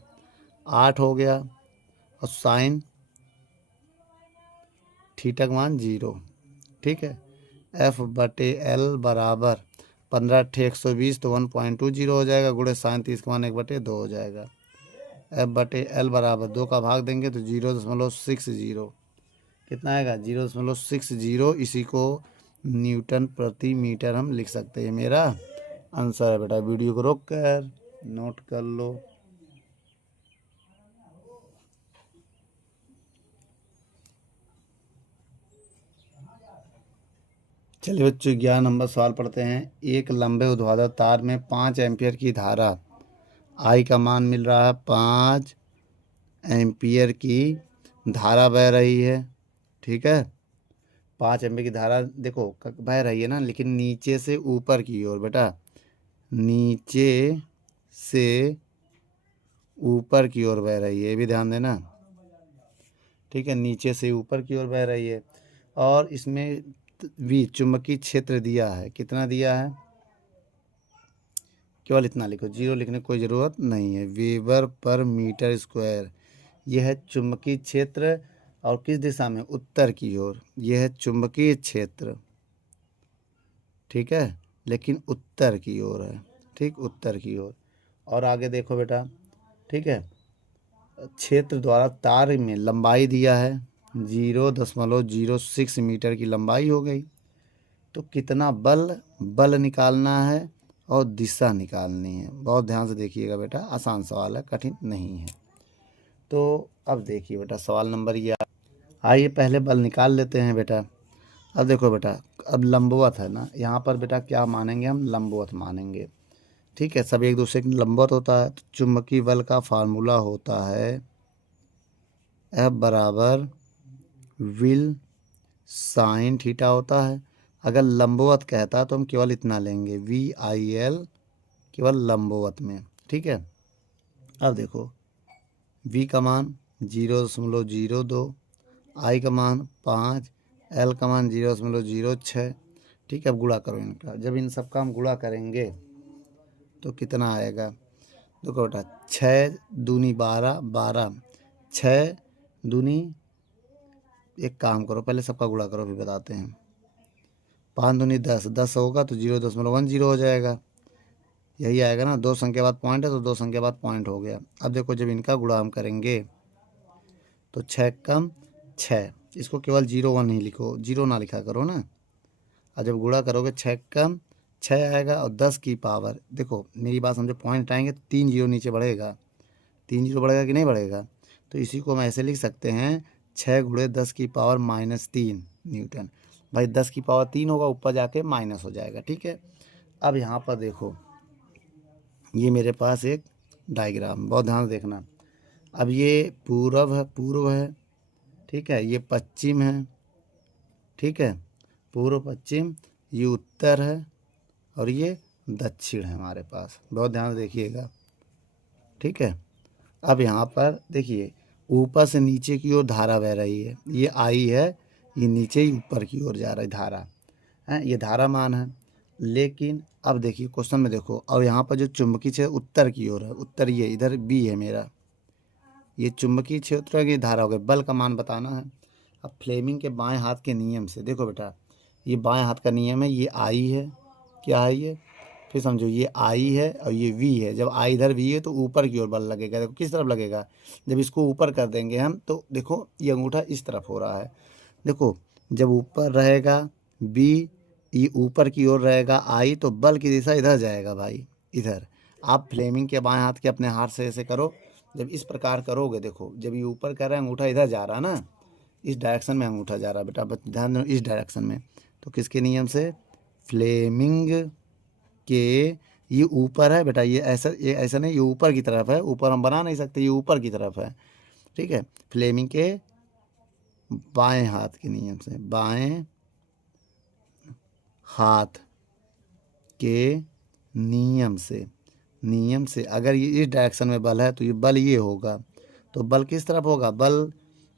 8 हो गया, और साइन थीटा का मान 0। ठीक है, F/L बराबर 15/120 तो 1.20 हो जाएगा, गुणे साइन 30 का मान 1/2 हो जाएगा। F/L बराबर 2 का भाग देंगे तो 0.60, कितना आएगा, 0.60। इसी को न्यूटन प्रति मीटर हम लिख सकते हैं। मेरा आंसर है बेटा, वीडियो को रोक कर नोट कर लो। चलिए बच्चों 11 नंबर सवाल पढ़ते हैं। एक लंबे ऊर्ध्वाधर तार में 5 एम्पियर की धारा, आई का मान मिल रहा है 5 एम्पियर की धारा बह रही है। ठीक है, 5 एम्पियर की धारा देखो बह रही है ना, लेकिन नीचे से ऊपर की ओर बेटा, नीचे से ऊपर की ओर बह रही है, ये भी ध्यान देना। ठीक है, नीचे से ऊपर की ओर बह रही है, और इसमें भी चुंबकीय क्षेत्र दिया है, कितना दिया है, केवल इतना लिखो, 0 लिखने की कोई ज़रूरत नहीं है, वेबर पर मीटर स्क्वायर। यह है चुंबकीय क्षेत्र, और किस दिशा में, उत्तर की ओर। यह है चुंबकीय क्षेत्र, ठीक है, लेकिन उत्तर की ओर है, ठीक, उत्तर की ओर। और आगे देखो बेटा, ठीक है, क्षेत्र द्वारा तार में लंबाई दिया है 0.06 मीटर की लंबाई हो गई। तो कितना बल निकालना है और दिशा निकालनी है। बहुत ध्यान से देखिएगा बेटा, आसान सवाल है, कठिन नहीं है। तो अब देखिए बेटा सवाल नंबर ये, आइए पहले बल निकाल लेते हैं बेटा। अब देखो बेटा, अब लंबवत है ना, यहाँ पर बेटा क्या मानेंगे हम, लंबवत मानेंगे। ठीक है, सब एक दूसरे के लंबवत होता है। तो चुंबकीय बल का फार्मूला होता है F बराबर विल साइन थीटा होता है। अगर लंबवत कहता तो हम केवल इतना लेंगे, VIL, केवल लंबवत में। ठीक है, अब देखो V का मान 0.02, I का मान 5, L का मान 0.06। ठीक है, अब गुणा करो इनका। जब इन सब का हम गुणा करेंगे तो कितना आएगा, देखो बेटा, 6 दूनी 12, 12, 6 दूनी, एक काम करो पहले सबका गुणा करो फिर बताते हैं, 5 दूनी 10, 10 होगा तो 0.10 हो जाएगा, यही आएगा ना। 2 संख्या बाद पॉइंट है तो 2 संख्या बाद पॉइंट हो गया। अब देखो जब इनका गुणा हम करेंगे तो 6 कम 6, इसको केवल 0.1 ही लिखो, 0 ना लिखा करो ना। और जब गुणा करोगे 6 कम 6 आएगा, और 10 की पावर, देखो मेरी बात समझो, पॉइंट आएंगे तो 3 0 नीचे बढ़ेगा, 3 0 बढ़ेगा कि नहीं बढ़ेगा। तो इसी को हम ऐसे लिख सकते हैं, 6 गुणे 10 की पावर -3 न्यूटन। भाई 10 की पावर 3 होगा, ऊपर जाके माइनस हो जाएगा। ठीक है, अब यहाँ पर देखो, ये मेरे पास एक डायग्राम, बहुत ध्यान से देखना। अब ये पूर्व है, ठीक है, ये पश्चिम है, ठीक है, पूर्व पश्चिम, ये उत्तर है और ये दक्षिण है हमारे पास, बहुत ध्यान से देखिएगा। ठीक है, अब यहाँ पर देखिए ऊपर से नीचे की ओर धारा बह रही है, ये आई है, ये नीचे ही ऊपर की ओर जा रही धारा है, ये धारा मान है। लेकिन अब देखिए क्वेश्चन में देखो, और यहाँ पर जो चुंबकीय क्षेत्र उत्तर की ओर है, उत्तर ये इधर बी है मेरा, ये चुंबकीय क्षेत्र की धारा हो गई, बल का मान बताना है। अब फ्लेमिंग के बाएं हाथ के नियम से देखो बेटा, ये बाएं हाथ का नियम है, ये आई है, क्या है ये, फिर समझो ये आई है और ये वी है। जब आई इधर वी है तो ऊपर की ओर बल लगेगा। देखो किस तरफ लगेगा, जब इसको ऊपर कर देंगे हम तो देखो ये अंगूठा इस तरफ हो रहा है। देखो जब ऊपर रहेगा बी, ये ऊपर की ओर रहेगा आई, तो बल की दिशा इधर जाएगा भाई, इधर। आप फ्लेमिंग के बाएं हाथ के अपने हाथ से ऐसे करो, जब इस प्रकार करोगे, देखो जब ये ऊपर कर रहा है अंगूठा इधर जा रहा है ना, इस डायरेक्शन में अंगूठा जा रहा है बेटा, ध्यान दो इस डायरेक्शन में। तो किसके नियम से, फ्लेमिंग के, ये ऊपर है बेटा, ये ऐसा नहीं, ये ऊपर की तरफ है, ऊपर हम बना नहीं सकते, ये ऊपर की तरफ है। ठीक है, फ्लेमिंग के बाएं हाथ के नियम से, बाएं हाथ के नियम से अगर ये इस डायरेक्शन में बल है तो ये बल ये होगा, तो बल किस तरफ होगा, बल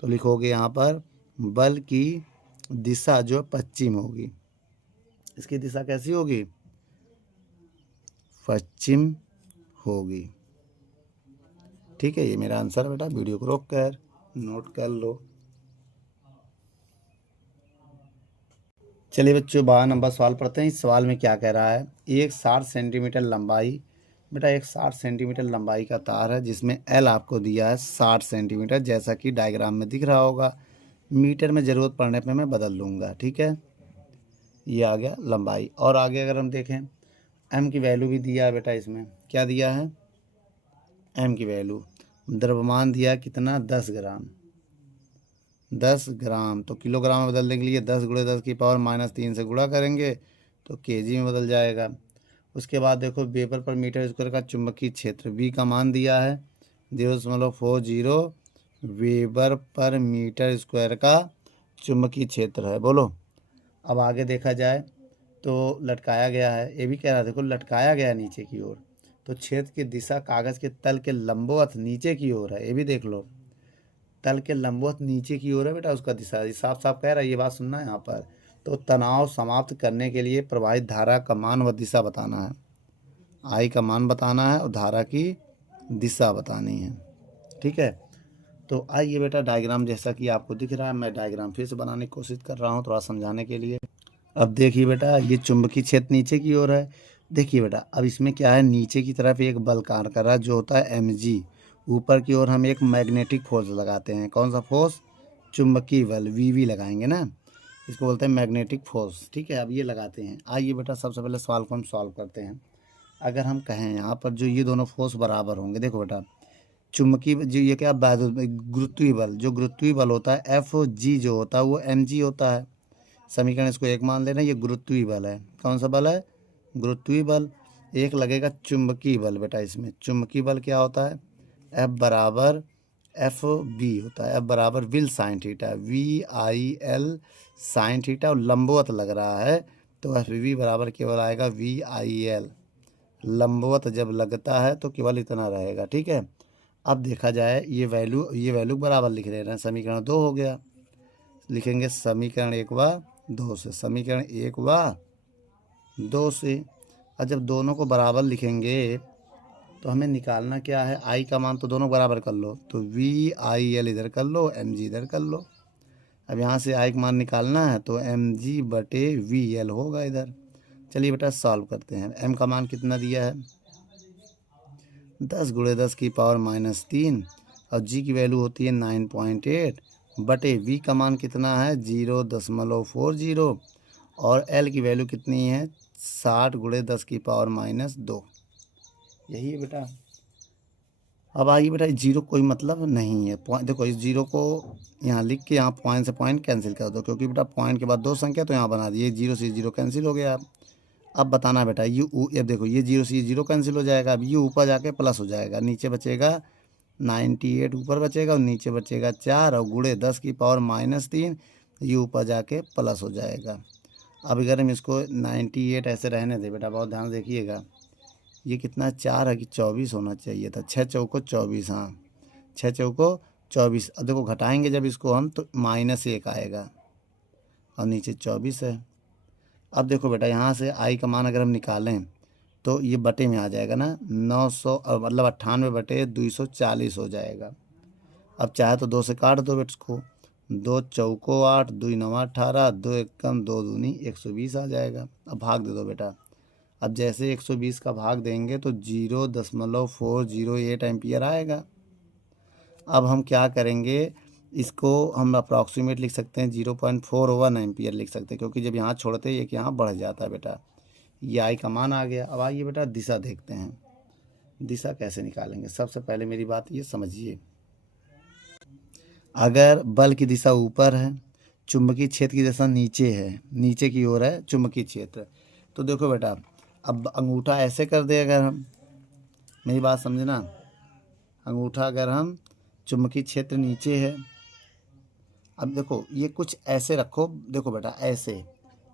तो लिखोगे यहाँ पर बल की दिशा जो पश्चिम होगी। इसकी दिशा कैसी होगी, पश्चिम होगी। ठीक है, ये मेरा आंसर बेटा, वीडियो को रोक कर नोट कर लो। चलिए बच्चों 12 नंबर सवाल पढ़ते हैं। इस सवाल में क्या कह रहा है, एक 60 सेंटीमीटर लंबाई, बेटा एक 60 सेंटीमीटर लंबाई का तार है जिसमें एल आपको दिया है 60 सेंटीमीटर, जैसा कि डायग्राम में दिख रहा होगा। मीटर में ज़रूरत पड़ने पे मैं बदल लूँगा। ठीक है, ये आ गया लंबाई। और आगे अगर हम देखें, एम की वैल्यू भी दिया है बेटा, इसमें क्या दिया है, एम की वैल्यू, द्रव्यमान दिया कितना, 10 ग्राम, 10 ग्राम, तो किलोग्राम में बदलने के लिए 10 गुणे 10 की पावर -3 से गुणा करेंगे तो केजी में बदल जाएगा। उसके बाद देखो वेबर पर मीटर स्क्वायर का चुंबकीय क्षेत्र वी का मान दिया है 0.40 वेबर पर मीटर स्क्वायर का चुंबकीय क्षेत्र है। बोलो अब आगे देखा जाए तो लटकाया गया है, ये भी कह रहा देखो लटकाया गया नीचे की ओर, तो क्षेत्र की दिशा कागज़ के तल के लंबवत नीचे की ओर है। ये भी देख लो, तल के लंबवत नीचे की ओर है बेटा, उसका दिशा साफ साफ कह रहा है, ये बात सुनना है यहाँ पर। तो तनाव समाप्त करने के लिए प्रवाहित धारा का मान व दिशा बताना है, आई का मान बताना है और धारा की दिशा बतानी है। ठीक है, तो आइए बेटा डायग्राम जैसा कि आपको दिख रहा है, मैं डायग्राम फिर से बनाने की कोशिश कर रहा हूँ थोड़ा समझाने के लिए। अब देखिए बेटा, ये चुंबकीय क्षेत्र नीचे की ओर है। देखिए बेटा अब इसमें क्या है, नीचे की तरफ एक बल कार्य कर रहा है जो होता है mg, ऊपर की ओर हम एक मैग्नेटिक फोर्स लगाते हैं। कौन सा फोर्स, चुंबकीय बल वी लगाएंगे ना, इसको बोलते हैं मैग्नेटिक फोर्स। ठीक है, अब ये लगाते हैं। आइए बेटा सबसे पहले सवाल को हम सॉल्व करते हैं। अगर हम कहें यहाँ पर जो ये दोनों फोर्स बराबर होंगे, देखो बेटा चुंबकीय जो ये क्या, गुरुत्वीय बल, जो गुरुत्वीय बल होता है एफ जी जो होता है वो mg होता है। समीकरण इसको एक मान लेना, ये गुरुत्वीय बल है। कौन सा बल है, गुरुत्वीय बल। एक लगेगा चुंबकीय बल बेटा, इसमें चुंबकीय बल क्या होता है, एफ बराबर एफ बी होता है, एफ बराबर will sine theta, VIL sine theta, और लंबवत लग रहा है तो एफ बी बराबर केवल आएगा VIL। लंबवत जब लगता है तो केवल इतना रहेगा। ठीक है, अब देखा जाए ये वैल्यू बराबर लिख रहे हैं, समीकरण 2 हो गया। लिखेंगे समीकरण 1 व 2 से, समीकरण 1 व 2 से। और जब दोनों को बराबर लिखेंगे तो हमें निकालना क्या है, आई का मान तो दोनों बराबर कर लो, तो VIL इधर कर लो, mg इधर कर लो। अब यहाँ से आई का मान निकालना है तो mg/VL होगा इधर। चलिए बेटा सॉल्व करते हैं। m का मान कितना दिया है, 10 गुणे 10 की पावर -3, और g की वैल्यू होती है 9.8 बटे v का मान कितना है 0.40, और l की वैल्यू कितनी है 60 गुणे 10 की पावर -2। यही है बेटा। अब आइए बेटा जीरो कोई मतलब नहीं है, पॉइंट देखो इस जीरो को यहाँ लिख के यहाँ पॉइंट से पॉइंट कैंसिल कर दो, क्योंकि बेटा पॉइंट के बाद 2 संख्या तो यहाँ बना दिए, जीरो से जीरो कैंसिल हो गया। अब बताना बेटा ये देखो ये जीरो से जीरो कैंसिल हो जाएगा, अब ये ऊपर जाके प्लस हो जाएगा, नीचे बचेगा 98 ऊपर बचेगा और नीचे बचेगा 4, और गुणे 10 की पावर -3, ये ऊपर जाके प्लस हो जाएगा। अब अगर हम इसको 98 ऐसे रहने दें बेटा, बहुत ध्यान से देखिएगा, ये कितना 4 है कि 24 होना चाहिए था। 6 चौको 24, हाँ 6 चौको 24। अब देखो घटाएंगे जब इसको हम तो -1 आएगा और नीचे 24 है। अब देखो बेटा यहाँ से आई का मान अगर हम निकालें तो ये बटे में आ जाएगा ना, 900 मतलब 98/240 हो जाएगा। अब चाहे तो 2 से काट दो बेटा इसको, 2 चौको 8, 2 9 18, 2 एकम 2 दूनी 120 आ जाएगा। अब भाग दे दो बेटा। अब जैसे 120 का भाग देंगे तो 0.408 एम्पियर आएगा। अब हम क्या करेंगे, इसको हम अप्रॉक्सीमेट लिख सकते हैं, 0.41 एम्पियर लिख सकते हैं, क्योंकि जब यहाँ छोड़ते हैं एक यहाँ बढ़ जाता है बेटा। ये आई का मान आ गया। अब आइए बेटा दिशा देखते हैं, दिशा कैसे निकालेंगे। सबसे पहले मेरी बात ये समझिए, अगर बल की दिशा ऊपर है, चुंबकीय क्षेत्र की दिशा नीचे है, नीचे की ओर है चुंबकीय क्षेत्र, तो देखो बेटा अब अंगूठा ऐसे कर दे, अगर हम, मेरी बात समझे ना, अंगूठा अगर हम, चुंबकीय क्षेत्र नीचे है, अब देखो ये कुछ ऐसे रखो, देखो बेटा ऐसे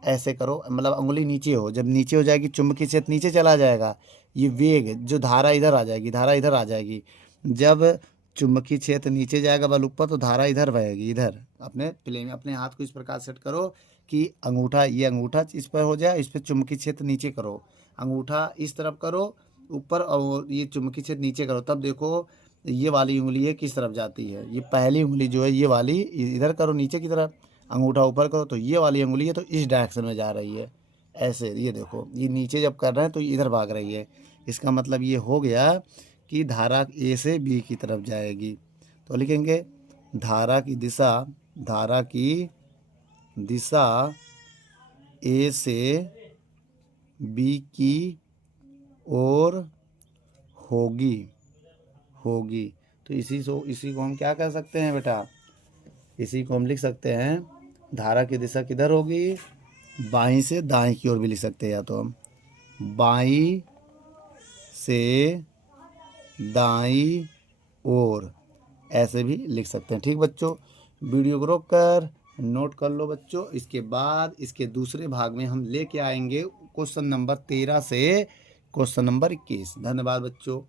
ऐसे करो, मतलब उंगली नीचे हो, जब नीचे हो जाएगी चुंबकीय क्षेत्र नीचे चला जाएगा, ये वेग जो धारा इधर आ जाएगी, धारा इधर आ जाएगी। जब चुंबकीय क्षेत्र नीचे जाएगा बल ऊपर तो धारा इधर बहेगी, इधर अपने प्ले में अपने हाथ को इस प्रकार सेट करो कि अंगूठा, ये अंगूठा इस पर हो जाए, इस पर चुंबकीय क्षेत्र नीचे करो, अंगूठा इस तरफ करो ऊपर और ये चुंबकीय क्षेत्र नीचे करो, तब देखो ये वाली उंगली है किस तरफ जाती है, ये पहली उंगली जो है ये वाली इधर करो नीचे की तरफ, अंगूठा ऊपर करो तो ये वाली उंगली है तो इस डायरेक्शन में जा रही है ऐसे, ये देखो ये नीचे जब कर रहे हैं तो इधर भाग रही है। इसका मतलब ये हो गया कि धारा ए से बी की तरफ जाएगी। तो लिखेंगे धारा की दिशा, धारा की दिशा ए से बी की ओर होगी, होगी। तो इसी को हम क्या कर सकते हैं बेटा, इसी को हम लिख सकते हैं धारा की दिशा किधर होगी, बाईं से दाएं की ओर भी लिख सकते हैं, या तो हम बाईं से दाईं ओर ऐसे भी लिख सकते हैं। ठीक बच्चों, वीडियो को रोक कर नोट कर लो बच्चों। इसके बाद इसके दूसरे भाग में हम लेके आएंगे क्वेश्चन नंबर 13 से क्वेश्चन नंबर 21। धन्यवाद बच्चों।